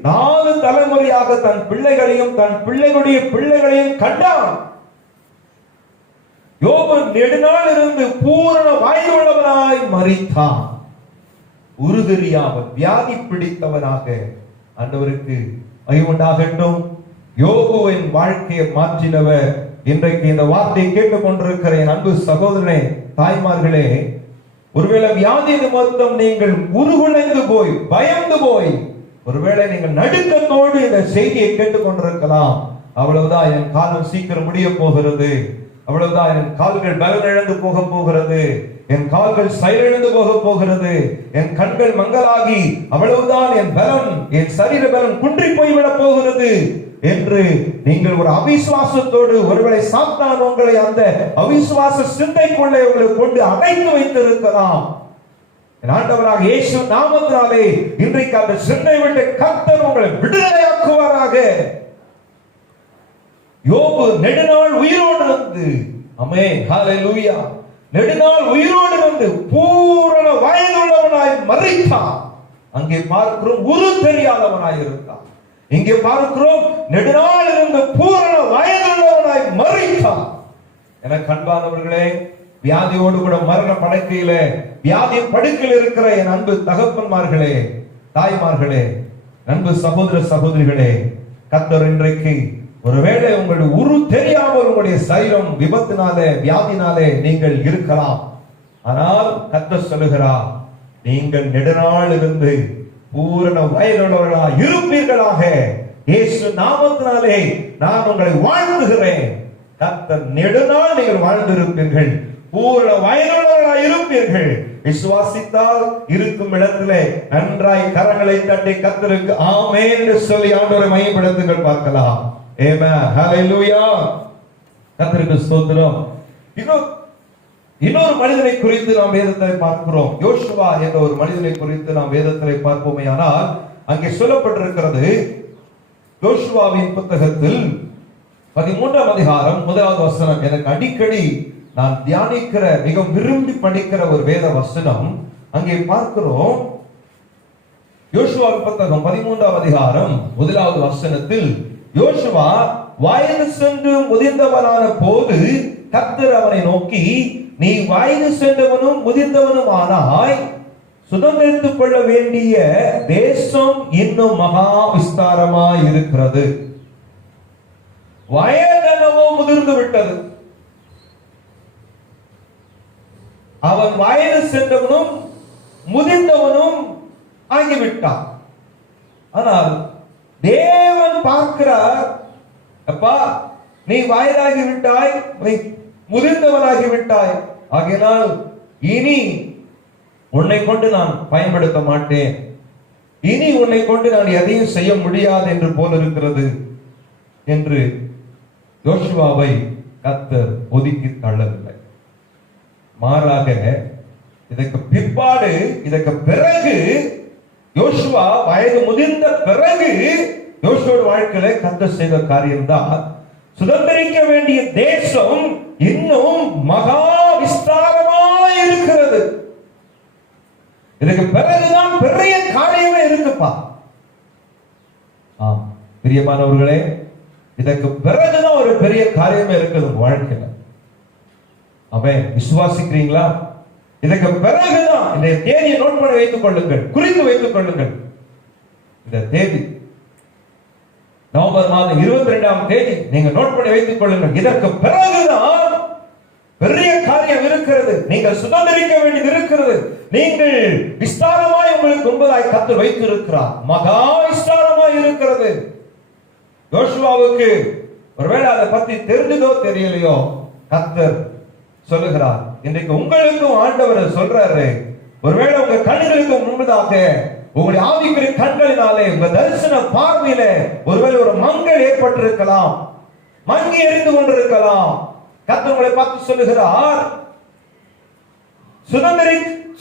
4 தலைமுறையாக தன் பிள்ளைகளையும் தன் பிள்ளைகளுடைய பிள்ளைகளையும் கண்டான். யோபு நெடுநாள் இருந்து பூரண வாய்வுள்ளவனாய் மரித்தான். உரு தெரியாமல் வியாதி பிடித்தவனாக. ஆண்டவருக்கு மகிமையுண்டாகட்டும். யோபுவின் வாழ்க்கையை மாற்றினவர் இன்றைக்கு இந்த வார்த்தையை கேட்டுக் கொண்டிருக்கிற என் அன்பு சகோதரனே, தாய்மார்களே, ஒருவேளை வியாதி நிமித்தம் நீங்கள் உருகுலைந்து போய், பயந்து போய், ஒருவேளை நீங்கள் நடுக்கத்தோடு இந்த செய்தியை கேட்டுக் கொண்டிருக்கலாம். அவ்வளவுதான், என் காலம் சீக்கிரம் முடிய போகிறது, அவ்வளவுதான், என் கால்கள் பலம் இழந்து போக போகிறது, என் கால்கள் செயலிழந்து போக போகிறது, என் கண்கள் மங்கலாகி அவ்வளவுதான், என் பலம், என் சரீர பலம் குன்றி போய்விட போகிறது என்று நீங்கள் ஒரு அவிசுவாசத்தோடு, ஒருவேளை சாத்தான் உங்களை அந்த அவிசுவாச சிந்தைக்குள்ளே உங்களை கொண்டு அடைத்து வைத்திருக்கலாம். ஆண்டவராக இயேசு நாமத்தினாலே இன்றைக்கு அந்த சிந்தை விட்டு கர்த்தர் உங்களை விடுதலையாக்குவாராக. யோபு நெடுநாள் உயிரோடு இருந்து, ஆமென், ஹல்லேலூயா, நெடுநாள் உயிரோடு இருந்து பூரண வயதுள்ளவனாய் மரித்தான். அங்கே பார்க்கிறோம் உரு தெரியாதவனாய் இருந்தான். இங்கே பார்க்கிறோம் நெடுநாள் இருந்து பூரண வயதுள்ளவனாய் மரித்தான். என கண்பானவர்களே, வியாதியோடு கூட மரண படுக்கையில வியாதி படுக்கையில் இருக்கிற என் அன்பு தகப்பன்மார்களே, தாய்மார்களே, அன்பு சகோதர சகோதரிகளே, கர்த்தர் இன்றைக்கு ஒருவேளை உங்களுடைய உரு தெரியாமல் உங்களுடைய சரீரம் விபத்தினாலே வியாதினாலே நீங்கள் இருக்கலாம். ஆனால் கர்த்தர் சொல்லுகிறார், நீங்கள் நெடுநாள் இருந்து பூரண வயதுள்ளவர்களாக இருப்பீர்களாக. இயேசு நாமத்தினாலே நான் உங்களை வாழ்த்துகிறேன். கர்த்தர் நெடுநாள் நீங்கள் வாழ்ந்திருப்பீர்கள், பூரண வயதுள்ளவர்களாக இருப்பீர்கள். விசுவாசித்தால் இருக்கும் இடத்திலே நன்றாய் கரங்களை தட்டி கர்த்தருக்கு ஆமென் என்று சொல்லி ஆண்டவரை மையப்படுத்துங்கள் பார்க்கலாம். ஆமென், ஹல்லேலூயா. கர்த்தருக்கு ஸ்தோத்திரம். இன்னொரு மனிதனை குறித்து நாம் வேதத்தை பார்க்கிறோம். யோசுவா என்ற ஒரு மனிதனை குறித்து நாம் வேதத்தை பார்ப்போமே ஆனால் அங்கே சொல்லப்பட்டிருக்கிறது, யோசுவாவின் புத்தகத்தில் 13ஆம் அதிகாரம் 1வது வசனம். எனக்கு அடிக்கடி நான் தியானிக்கிற, மிக விரும்பி படிக்கிற ஒரு வேத வசனம். அங்கே பார்க்கிறோம், யோசுவாவின் புத்தகம் 13ஆம் அதிகாரம் 1வது வசனத்தில், யோசுவா வயது சென்று முதிர்ந்தவனான போது கர்த்தர் அவனை நோக்கி, நீ வயது சென்றவனும் முதிர்ந்தவனும் ஆனாய், சுதந்திரித்துக் கொள்ள வேண்டிய தேசம் இன்னும் மகா விஸ்தாரமாய் இருக்கிறது. வயதெனவோ முதிர்ந்து விட்டது. அவன் வயது சென்றவனும் முதிர்ந்தவனும் ஆகிவிட்டான். ஆனால் தேவன் பார்க்கிறார், அப்பா நீ வயதாகி விட்டாய், நீ முதிர்ந்தவனாகி விட்டாய், ஆகையினால் இனி உன்னை கொண்டு நான் பயன்படுத்த மாட்டேன், இனி உன்னை கொண்டு நான் எதையும் செய்ய முடியாது என்று போல இருக்கிறது என்று யோசுவாவை கர்த்தர் ஒதுக்கி தள்ளவில்லை. மாறாக இதற்கு பிற்பாடு, இதற்கு பிறகு, யோசுவா வயது முதிர்ந்த பிறகு யோசுவோட வாழ்க்கையில கர்த்தர் செய்த காரியம்தான், சுதந்திரிக்க வேண்டிய தேசம் இன்னும் மகா விஸ்தாரமாய் இருக்கிறது. இதுக்கு பிறகுதான் பெரிய காரியமே இருக்குப்பா. ஆம் பிரியமானவர்களே, இதற்கு பிறகுதான் ஒரு பெரிய காரியமே இருக்குது வாழ்க்கையில. அவன் விசுவாசிக்கிறீங்களா? இதற்கு பிறகுதான். இந்த தேதியை நோட் பண்ணி வைத்துக் கொள்ளுங்கள், குறித்து வைத்துக் கொள்ளுங்கள். இந்த தேதி நவம்பர் மாதம் 22ஆம் தேதி நீங்க நோட் பண்ணி வைத்துக் கொள்ளுங்கள். இதற்கு பிறகுதான் பெரிய காரியம் இருக்கிறது. நீங்கள் சுதந்திரிக்க வேண்டியது இருக்கிறது. நீங்கள் விஸ்தாரமாய் உங்களுக்கு முன்பதாய் கர்த்தர் வைத்திருக்கிறார். மகா விஸ்தாரமாய் இருக்கிறது. யோசுவாவுக்கு ஒருவேளை அதை பத்தி தெரிஞ்சதோ தெரியலையோ, கர்த்தர் சொல்லுகிறார், இன்றைக்கு உங்களுக்கும் ஆண்டவர் சொல்றாரு, ஒருவேளை உங்க கண்களுக்கு முன்பதாக உங்களுடைய ஆவிக்குரிய கண்களினாலே, உங்க தரிசன பார்வையில ஒருவேளை ஒரு மங்கல் ஏற்பட்டிருக்கலாம், மங்கி எரிந்து கொண்டிருக்கலாம். கர்த்தர் உங்களை பார்த்து சொல்லுகிறார்,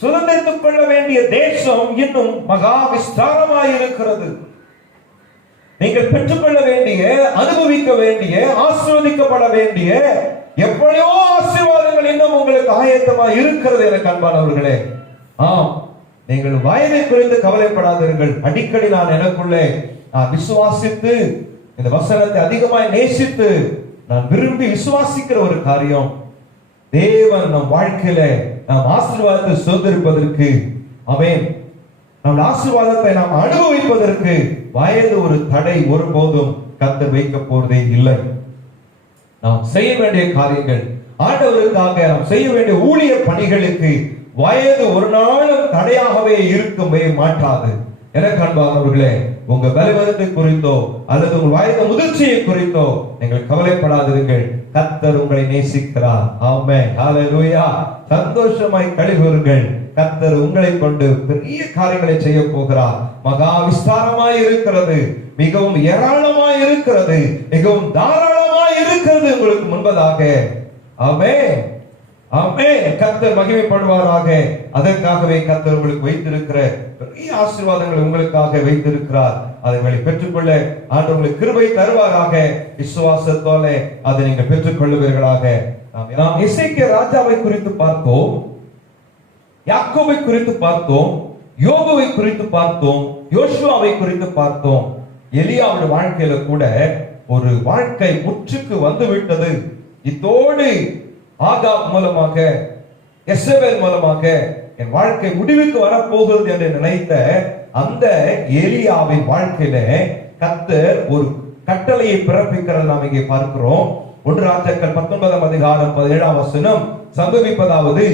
சுதந்திரித்துக் கொள்ள வேண்டிய தேசம் இன்னும் மகா விஸ்தாரமாய் இருக்கிறது. நீங்கள் பெற்றுக்கொள்ள வேண்டிய, அனுபவிக்க வேண்டிய, ஆசீர்வதிக்கப்பட வேண்டிய எப்படியோ ஆசீர்வாதங்கள் இன்னும் உங்களுக்கு ஆயத்தமாக இருக்கிறது என அன்பானவர்களே. ஆம், நீங்கள் வயதை குறித்து கவலைப்படாதீர்கள். அடிக்கடி நான் எனக்குள்ளே விசுவாசித்து, இந்த வசனத்தை அதிகமாய் நேசித்து நான் விரும்பி விசுவாசிக்கிற ஒரு காரியம், தேவன் நம் வாழ்க்கையில நாம் ஆசீர்வாதத்தை சுதந்திரிப்பதற்கு, அவன் நம் ஆசீர்வாதத்தை நாம் அனுபவிப்பதற்கு வயது ஒரு தடை ஒருபோதும் கர்த்தர் வைக்க போறதே இல்லை. நாம் செய்ய வேண்டிய காரியங்கள், ஆண்டவருக்காக நாம் செய்ய வேண்டிய ஊழிய பணிகளுக்கு வயது ஒரு நாளும் தடையாகவே இருக்கவே மாட்டாது. எனக்கு அன்பானவர்களே, உங்க பலவீனத்தை குறித்தோ அல்லது உங்கள் வயது முதிர்ச்சியை குறித்தோ நீங்கள் கவலைப்படாதீர்கள். கர்த்தர் உங்களை நேசிக்கிறார். ஆமென், ஹல்லேலூயா. சந்தோஷமாய் கழிவுறுங்கள். கர்த்தர் உங்களை கொண்டு பெரிய காரியங்களை செய்ய போகிறார். மகா விஸ்தாரமாய் இருக்கிறது, மிகவும் ஏராளமாய் இருக்கிறது, மிகவும் தாராளமாய் இருக்கிறது உங்களுக்கு முன்பதாக. ஆமென், ஆமென். கர்த்தர் மகிமைப்படுவாராக. அதற்காகவே கர்த்தர் உங்களுக்கு வைத்திருக்கிற பெரிய ஆசீர்வாதங்களை உங்களுக்காக வைத்திருக்கிறார். அதை பெற்றுக்கொள்ள ஆண்டவர் உங்களுக்கு கிருபை தருவாராக. விசுவாசத்தோட அதை நீங்கள் பெற்றுக் கொள்ளுவீர்களாக. நாம் எசேக்கியா ராஜாவை குறித்து பார்த்தோம், யாக்கோபை குறித்து பார்த்தோம், யோபுவை குறித்து பார்த்தோம், யோசுவாவை குறித்து பார்த்தோம். எலியாவுடைய வாழ்க்கையில கூட ஒரு வாழ்க்கை முற்றுக்கு வந்து விட்டது. இத்தோடு ஆகாப் மூலமாக, எசபேல் மூலமாக என் வாழ்க்கை முடிவுக்கு வரப்போகிறது என்று நினைத்த அந்த எலியாவின் வாழ்க்கையில கர்த்தர் ஒரு கட்டளையை பிறப்பிக்கிறது நாம் இங்கே பார்க்கிறோம். 1 ராஜாக்கள் 19 அதிகாரம் 17 வசனம் சம்பவிப்பதாவது,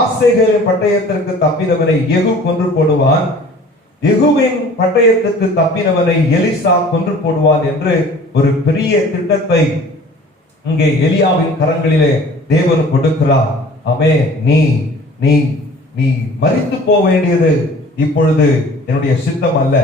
ஆசேகேலின் பட்டயத்திற்கு தப்பினவனை யெகூ கொன்று போடுவான், யெகூவின் பட்டயத்துக்கு தப்பினவனை எலிசா கொன்று போடுவான் என்று ஒரு பெரிய திட்டத்தை இங்கே எலியாவின் கரங்களிலே தேவன் கொடுக்கிறார். ஆமே, நீ நீ நீ மரித்து போக வேண்டியது இப்பொழுது என்னுடைய சித்தம் அல்ல.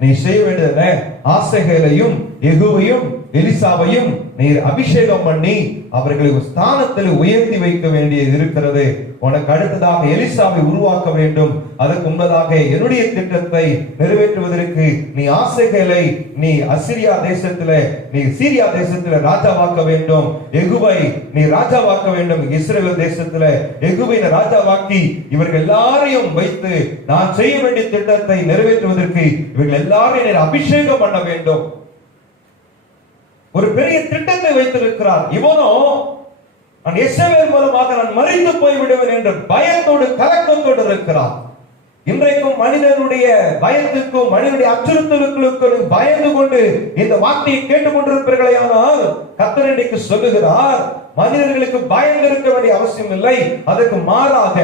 நீ செய்ய வேண்டியது ஆசேகேலையும் யெகூவையும் எலிசாவையும் நீர் அபிஷேகம் பண்ணி அவர்களை ஸ்தானத்தில் உயர்த்தி வைக்க வேண்டியது இருக்கிறது. உனக்கு அடுத்ததாக எலிசாவை உருவாக்க வேண்டும். அதற்கு முன்பதாக என்னுடைய திட்டத்தை நிறைவேற்றுவதற்கு நீ ஆசேகேலை நீ அசிரியா தேசத்துல, நீ சீரியா தேசத்துல ராஜாவாக்க வேண்டும். யெகூவை நீ ராஜாவாக்க வேண்டும். இஸ்ரவேல் தேசத்துல யெகூவை ராஜாவாக்கி இவர்கள் எல்லாரையும் வைத்து நான் செய்ய வேண்டிய திட்டத்தை நிறைவேற்றுவதற்கு இவர்கள் எல்லாரையும் நீர் அபிஷேகம் பண்ண வேண்டும். ஒரு பெரிய திட்டத்தை வைத்திருக்கிறார். இவனோ நான் எசபேல் மூலமாக நான் மரித்து போய் விடுவேன் என்ற பயத்தோடு கலக்கத்தோடு இருக்கிறார். இன்றைக்கும் மனிதனுடைய பயத்துக்கும் மனிதனுடைய அச்சுறுத்தலுக்கும் பயந்து கொண்டு இந்த வார்த்தையை கேட்டுக்கொண்டிருப்பீர்களே, ஆனால் கர்த்தர் இன்றைக்கு சொல்லுகிறார், மனிதர்களுக்கு பயந்து இருக்க வேண்டிய அவசியம் இல்லை. அதற்கு மாறாக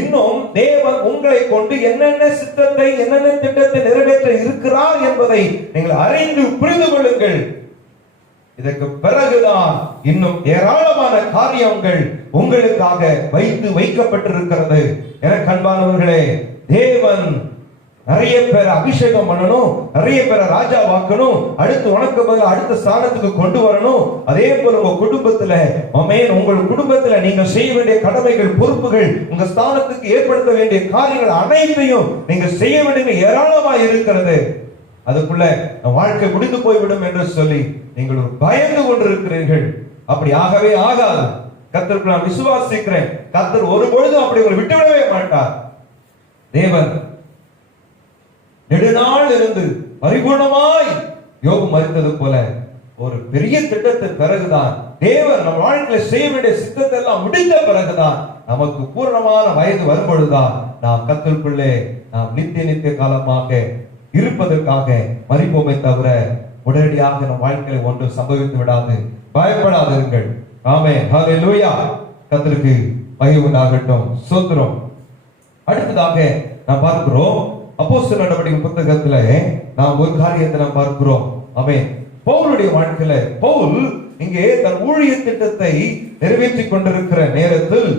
இன்னும் தேவன் உங்களை கொண்டு என்னென்ன சித்தத்தை என்னென்ன திட்டத்தை நிறைவேற்ற இருக்கிறார் என்பதை நீங்கள் அறிந்து புரிந்து கொள்ளுங்கள். இதற்கு பிறகுதான் இன்னும் ஏராளமான காரியங்கள் உங்களுக்காக வைக்கப்பட்டிருக்கிறது. எனக்கு அன்பானவர்களே, தேவன் நிறைய பேரை அபிஷேகம் பண்ணணும், நிறைய பேரை ராஜாவாக்கணும், அடுத்து உனக்கு பதில் அடுத்த ஸ்தானத்துக்கு கொண்டு வரணும். அதே போல உங்க குடும்பத்துல உங்கள் குடும்பத்துல நீங்க செய்ய வேண்டிய கடமைகள், பொறுப்புகள், உங்க ஸ்தானத்துக்கு ஏற்படுத்த வேண்டிய காரியங்கள் அனைத்தையும் நீங்க செய்ய வேண்டிய ஏராளமா இருக்கிறது. அதுக்குள்ள வாழ்க்கை முடிந்து போய்விடும் என்று சொல்லி நீங்கள் பயந்து கொண்டிருக்கிறீர்கள். அப்படி ஆகவே ஆகாது. கர்த்தருக்கு நான் விசுவாசிக்கிறேன். கர்த்தர் ஒருபொழுதும் அப்படி ஒரு விட்டுவிடவே மாட்டார். தேவன் நெடுநாள் இருந்து பரிபூர்ணமாய் யோபு மரித்தது போல ஒரு பெரிய திட்டத்தின் பிறகுதான், தேவன் நம் வாழ்க்கையில செய்ய வேண்டிய சித்தத்தை எல்லாம் முடிந்த பிறகுதான், நமக்கு பூர்ணமான வயது வரும்பொழுதுதான் நாம் கர்த்தருக்குள்ளே நாம் நித்திய காலமாக இருப்பதற்காக மரிப்போமே தவிர உடனடியாக நம் வாழ்க்கையில் ஒன்று சம்பவித்து விடாது. பயப்படாதீர்கள். ஆமென், ஹல்லேலூயா. கர்த்தருக்கு மகிமை உண்டாகட்டும். ஸ்தோத்திரம். அடுத்ததாக நாம் பார்க்கிறோம், அப்போஸ்தலர் நடவடிக்கைகள் புத்தகத்துல நாம் ஒரு காரியத்தை நாம் பார்க்கிறோம். ஆமென். பவுலுடைய வாழ்க்கையில பவுல் இங்கே தன் ஊழிய திட்டத்தை நிறைவேற்றிக் கொண்டிருக்கிற நேரத்தில்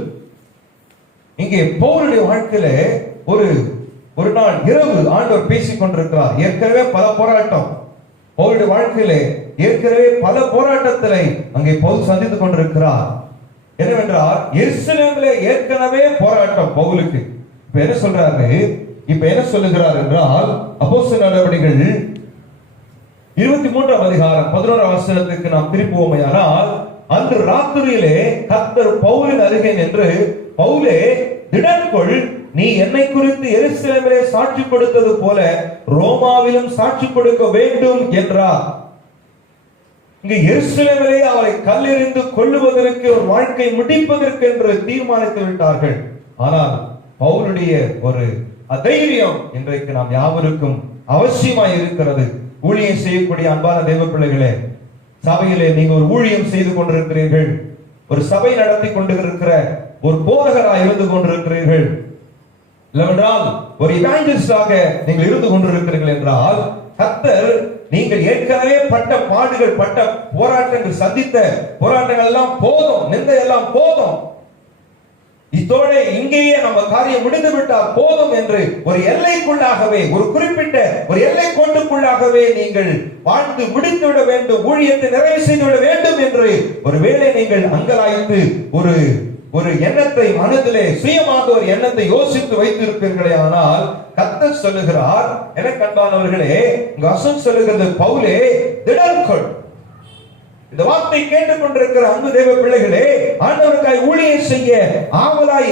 இங்கே பவுலுடைய வாழ்க்கையில ஒரு நாள் இரவு ஆண்டவர் பேசிக் கொண்டிருக்கிறார். ஏற்கனவே பல போராட்டம் பவுலுடைய வாழ்க்கையிலே, ஏற்கனவே பல போராட்டத்திலே அங்கே பவுல் சந்தித்துக் கொண்டிருக்கிறார். என்னவென்றால் எருசலேமிலே ஏற்கனவே போராட்டம் பவுலுக்கு. இப்ப என்ன சொல்றாரு, இப்ப என்ன சொல்லுகிறார் என்றால், அப்போஸ்தலர் நடவடிக்கைகள் 23 அதிகாரம் 11 வசனத்துக்கு நாம் திருப்புவோமையானால், அன்று ராத்திரியிலே கர்த்தர் பவுலின் அருகே நின்று, பவுலே திடன்கொள், நீ என்னை குறித்து எருசலேமிலே சாட்சி கொடுத்தது போல ரோமாவிலும் சாட்சி கொடுக்க வேண்டும் என்றார். இங்கு எருசலேமிலே அவரை கல்லெறிந்து கொல்லுவதற்கு, ஒரு வாழ்க்கை முடிப்பதற்கு என்று தீர்மானித்து விட்டார்கள். ஆனால் பவுலுடைய ஒரு அதைரியம் இன்றைக்கு நாம் யாவருக்கும் அவசியமாய் இருக்கிறது. ஊழியம் செய்யக்கூடிய அன்பான தேவ பிள்ளைகளே, சபையிலே நீங்க ஒரு ஊழியம் செய்து கொண்டிருக்கிறீர்கள், ஒரு சபை நடத்தி கொண்டிருக்கிற ஒரு போதகராக இருந்து கொண்டிருக்கிறீர்கள், இல்லவென்றால் ஒரு இவாஞ்சலிஸ்டாக நீங்கள் இருந்து கொண்டிருக்கிறீர்கள் என்றால், கர்த்தர் நீங்கள் ஏற்கனவே பட்ட பாடுகள், பட்ட போராட்டங்கள், சந்தித்த போராட்டங்கள் எல்லாம் போதும், நிந்தை எல்லாம் போதும், இதோட இங்கேயே நம்ம காரியம் முடிந்து விட்டால் போதும் என்று ஒரு எல்லைக்குள்ளாகவே, ஒரு குறிப்பிட்ட ஒரு எல்லை கோட்டுக்குள்ளாகவே நீங்கள் வாழ்ந்து முடித்து விட வேண்டும், ஊழியத்தை நிறைவு செய்து விட வேண்டும் என்று ஒருவேளை நீங்கள் அங்கலாய்த்து ஒரு எண்ணத்தை மனதிலே சுயமாக ஒரு எண்ணத்தை யோசித்து வைத்திருப்பீர்களே, ஆனால் கர்த்தர் சொல்லுகிறார், எனக்கு அன்பானவர்களே, உங்க வசனம் சொல்லுகிறது, பவுலே திடன்கொள், இந்த வார்த்தை கேட்டுக்கொண்டிருக்கிற அன்பு தேவ பிள்ளைகளே, ஆண்டவருக்காய் ஊழியம் செய்ய ஆவலாய்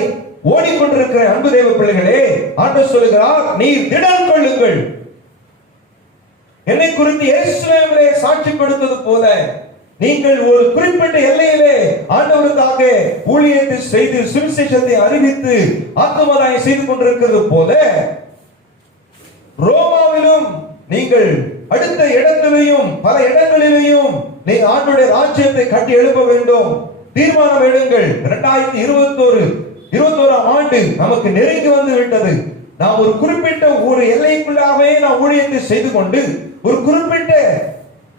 ஓடிக்கொண்டிருக்கிற அன்பு தேவ பிள்ளைகளே, ஆண்டவர் சொல்லுகிறார், நீர் திடன் கொள்ளுங்கள். என்னை குறித்து எருசலேமிலே சாட்சி கொடுத்தது போல நீங்கள் ஒரு குறிப்பிட்ட எல்லையிலே ஆண்டவருக்காக ஊழியத்தை செய்து சுவிசேஷத்தை அறிவித்து ஆத்துமதாயம் செய்து கொண்டிருக்கிறது போல ரோமாவிலும் நீங்கள் அடுத்த இடத்திலேயும் பல இடங்களிலேயும் நீங்கள் ஆண்டவருடைய ராஜ்யத்தை கட்டி எழுப்ப வேண்டும். தீர்மானம் எடுங்கள். 2021 ஆண்டு நமக்கு நெருங்கி வந்து விட்டது. நாம் ஒரு குறிப்பிட்ட ஒரு எல்லைக்குள்ளாகவே நாம் ஊழியத்தை செய்து கொண்டு ஒரு குறிப்பிட்ட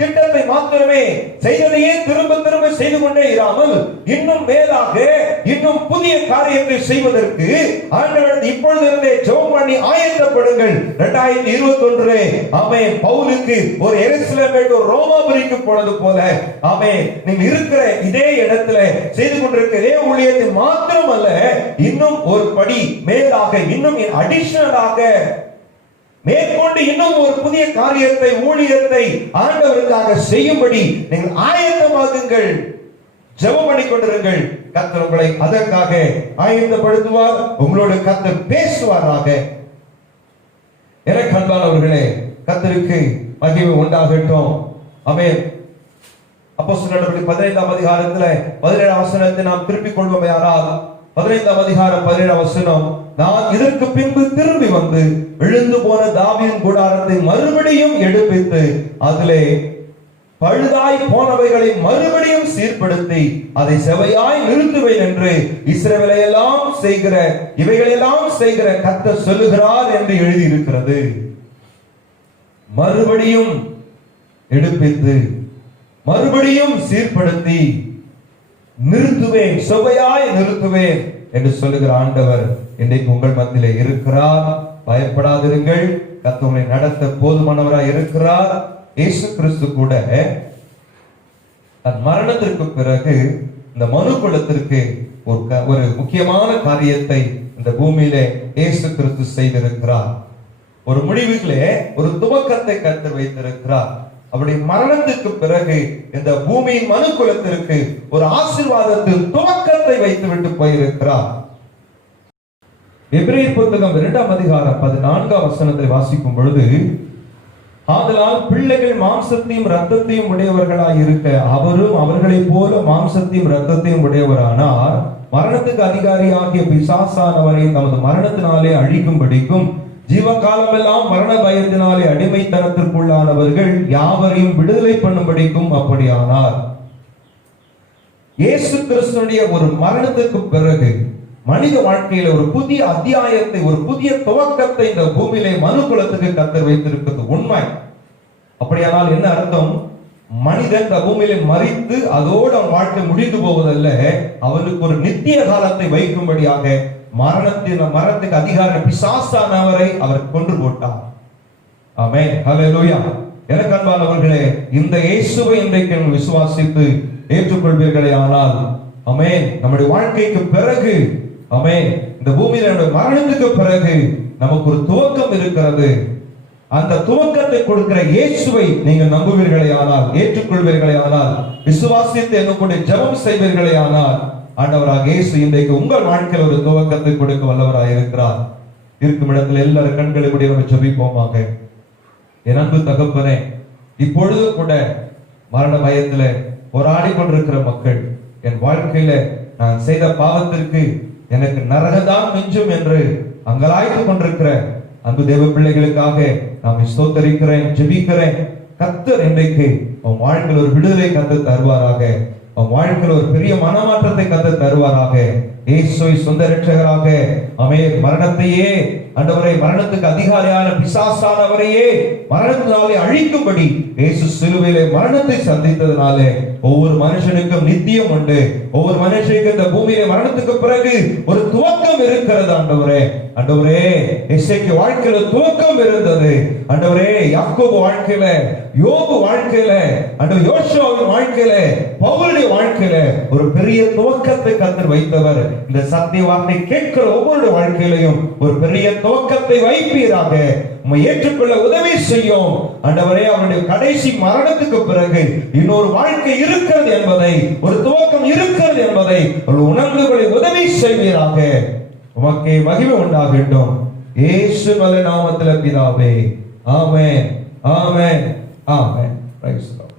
திட்டத்தை மாத்திரமே செய்ததையே திரும்ப திரும்ப செய்து கொண்டே இராமல் இன்னும் மேலாக இன்னும் புதிய காரியத்தை செய்வதற்கு ஆண்டவர் இப்பொழுதிருந்தே ஜெபம் பண்ணி ஆயத்தப்படுங்கள். 2021 ஆமென். பவுலுக்கு ஒரு எருசலேமை ஒரு ரோமாபுரிக்கு போனது போல ஆமென், நீங்க இருக்கிற இதே இடத்துல செய்து கொண்டிருக்கிற இதே ஊழியத்தை மாத்திரமல்ல, இன்னும் ஒரு படி மேலாக இன்னும் அடிஷனலாக மேற்கொண்டு இன்னும் ஒரு புதிய காரியத்தை ஊழியத்தை ஆண்டவருக்காக செய்யும்படி நீங்கள் ஆயத்தமாகுங்கள். ஜெபம் பண்ணிக் கொண்டிருங்கள். கர்த்தர் உங்களை அதற்காக ஆயத்தப்படுத்துவார். உங்களோடு கர்த்தர் பேசுவாராக. எனக்கு அன்பானவர்களே, கர்த்தருக்கு மகிமை உண்டாகட்டும். ஆமென். அப்போஸ்தலர் நடவடிக்கை 15ஆம் அதிகாரத்துல 17ஆம் வசனத்தை நாம் திருப்பிக் கொள்வோமேயானால் 15ஆம் அதிகாரம் 17ஆம் வசனம், நான் இதற்கு பின்பு திரும்பி வந்து விழுந்து போன தாவீதின் கூடாரத்தை மறுபடியும் எடுப்பித்து அதிலே பழுதாய் போனவைகளை மறுபடியும் சீர்படுத்தி அதை செவையாய் நிறுத்துவேன் என்று இஸ்ரவேலையெல்லாம் செய்கிற இவைகளெல்லாம் செய்கிற கர்த்தர் சொல்லுகிறார் என்று எழுதியிருக்கிறது. மறுபடியும் எடுப்பித்து மறுபடியும் சீர்படுத்தி நிறுத்துவேன், செவையாய் நிறுத்துவேன் என்று சொல்லுகிற ஆண்டவர் இன்றைக்கு உங்கள் மத்தியிலே இருக்கிறார். பயப்படாதிருங்கள். கர்த்தர் உங்களை நடத்த போதுமானவராய் இருக்கிறார். இயேசு கிறிஸ்து கூட தன் மரணத்திற்கு பிறகு இந்த மனு குலத்திற்கு ஒரு முக்கியமான காரியத்தை இந்த பூமியிலே இயேசு கிறிஸ்து செய்திருக்கிறார். ஒரு முடிவுகளே ஒரு துவக்கத்தை கர்த்தர் வைத்திருக்கிறார். அவருடைய மரணத்துக்கு பிறகு இந்த பூமியின் மனு குலத்திற்கு ஒரு ஆசீர்வாதத்தின் துவக்கத்தை வைத்துவிட்டு போயிருக்கிறார். எபிரேயர் புத்தகம் 2ஆம் அதிகாரம் 14ஆம் வசனத்தை வாசிக்கும் பொழுது, ஆதலால் பிள்ளைகள் மாம்சத்தையும் இரத்தத்தையும் உடையவர்களாய் இருக்க அவரும் அவர்களைப் போல மாம்சத்தையும் இரத்தத்தையும் உடையவரானார். மரணத்துக்கு அதிகாரியாகிய பிசாசானவரை தமது மரணத்தினாலே அழிக்கும்படிக்கும் ஜீவகாலமெல்லாம் மரண பயத்தினாலே அடிமைத்தனத்திற்குள்ளானவர்கள் யாவரையும் விடுதலை பண்ணும்படிக்கும் அப்படியானார். இயேசு கிறிஸ்துவினுடைய ஒரு மரணத்துக்கு பிறகு மனித வாழ்க்கையில ஒரு புதிய அத்தியாயத்தை ஒரு புதிய துவக்கத்தை இந்த பூமியிலே மனு குலத்துக்கு கர்த்தர் வைத்திருக்கிறது உண்மை. அப்படியானால் என்ன அர்த்தம்? மனிதன் இந்த பூமியிலே மரித்து அதோடு அவன் வாழ்க்கை முடிந்து போவதல்ல, அவனுக்கு ஒரு நித்திய காலத்தை வைக்கும்படியாக மரணத்துக்கு அதிகார பிசாசானவரை அவர் கொன்று போட்டார். ஆமென். ஹல்லேலூயா. எனக்கு அன்பானவர்களே, இந்த இயேசுவை இன்றைக்கு விசுவாசித்து ஏற்றுக்கொள்வீர்களே ஆனால் ஆமென், நம்முடைய வாழ்க்கைக்கு பிறகு ஆமென், இந்த பூமியில நம்முடைய மரணத்துக்கு பிறகு நமக்கு ஒரு துவக்கம் இருக்கிறது. அந்த துவக்கத்தை கொடுக்கிற இயேசுவை நீங்கள் நம்புவீர்களே ஆனால், ஏற்றுக்கொள்வீர்களே ஆனால், விசுவாசித்து என்னுடைய ஜெபம் செய்வீர்களே ஆனால், ஆண்டவராக இயேசு இன்றைக்கு உங்கள் வாழ்க்கையில் ஒரு துவக்கத்தை கொடுக்க வல்லவராக இருக்கிறார். இருக்கும் இடத்துல எல்லாரும் கண்களை மூடி நம்ம ஜெபிப்போமாக. என் அன்பு தகப்பனே, இப்பொழுது கூட மரண பயத்துல போராடி கொண்டிருக்கிற மக்கள், என் வாழ்க்கையில நான் செய்த பாவத்திற்கு எனக்கு நரகதான் மிஞ்சும் என்று அங்கலாய்த்து கொண்டிருக்கிற அன்பு தேவ பிள்ளைகளுக்காக நான் ஸ்தோத்தரிக்கிறேன், ஜெபிக்கிறேன். கர்த்தர் இன்றைக்கு உன் வாழ்க்கையில் ஒரு விடுதலை கர்த்தர் தருவாராக. உன் வாழ்க்கையில் ஒரு பெரிய மனமாற்றத்தை கர்த்தர் தருவாராக. இயேசுவை சொந்த இரட்சகராக ஆமென். மரணத்தையே ஆண்டவரே, மரணத்துக்கு அதிகாரியான பிசாசானவரையே மரணத்தினாலே அழிக்கும்படி இயேசு சிலுவையிலே மரணத்தை சந்தித்ததினாலே ஒவ்வொரு மனுஷனுக்கும் நித்தியம் உண்டு. ஒவ்வொரு மனுஷனுக்கும் இந்த பூமியிலே மரணத்துக்கு பிறகு ஒரு துவக்கம் இருக்கிறது. ஆண்டவரே, ஆண்டவரே, எசேக்கியா வாழ்க்கையில துவக்கம் இருந்தது. ஆண்டவரே, யாக்கோபு வாழ்க்கையில, யோபு வாழ்க்கையில, ஆண்டவர் யோசுவாவின் வாழ்க்கையில, பவுலுடைய வாழ்க்கையில ஒரு பெரிய துவக்கத்தை கர்த்தர் வைத்தவர் இந்த சத்திய வார்த்தை கேட்கிற ஒவ்வொரு வாழ்க்கையிலையும் ஒரு பெரிய துவக்கத்தை வைப்பீராக. உம்மை ஏற்றுக்கொள்ள உதவி செய்யும் ஆண்டவரே. அவருடைய கடைசி மரணத்துக்கு பிறகு இன்னொரு வாழ்க்கை இருக்கிறது என்பதை, ஒரு துவக்கம் இருக்கிறது என்பதை உணர்ந்து கொள்ள உதவி செய்வீராக. உமக்கே மகிமை உண்டாகட்டும். இயேசு நல்ல நாமத்தில் பிதாவே. ஆமென், ஆமென், ஆமென். Praise the Lord.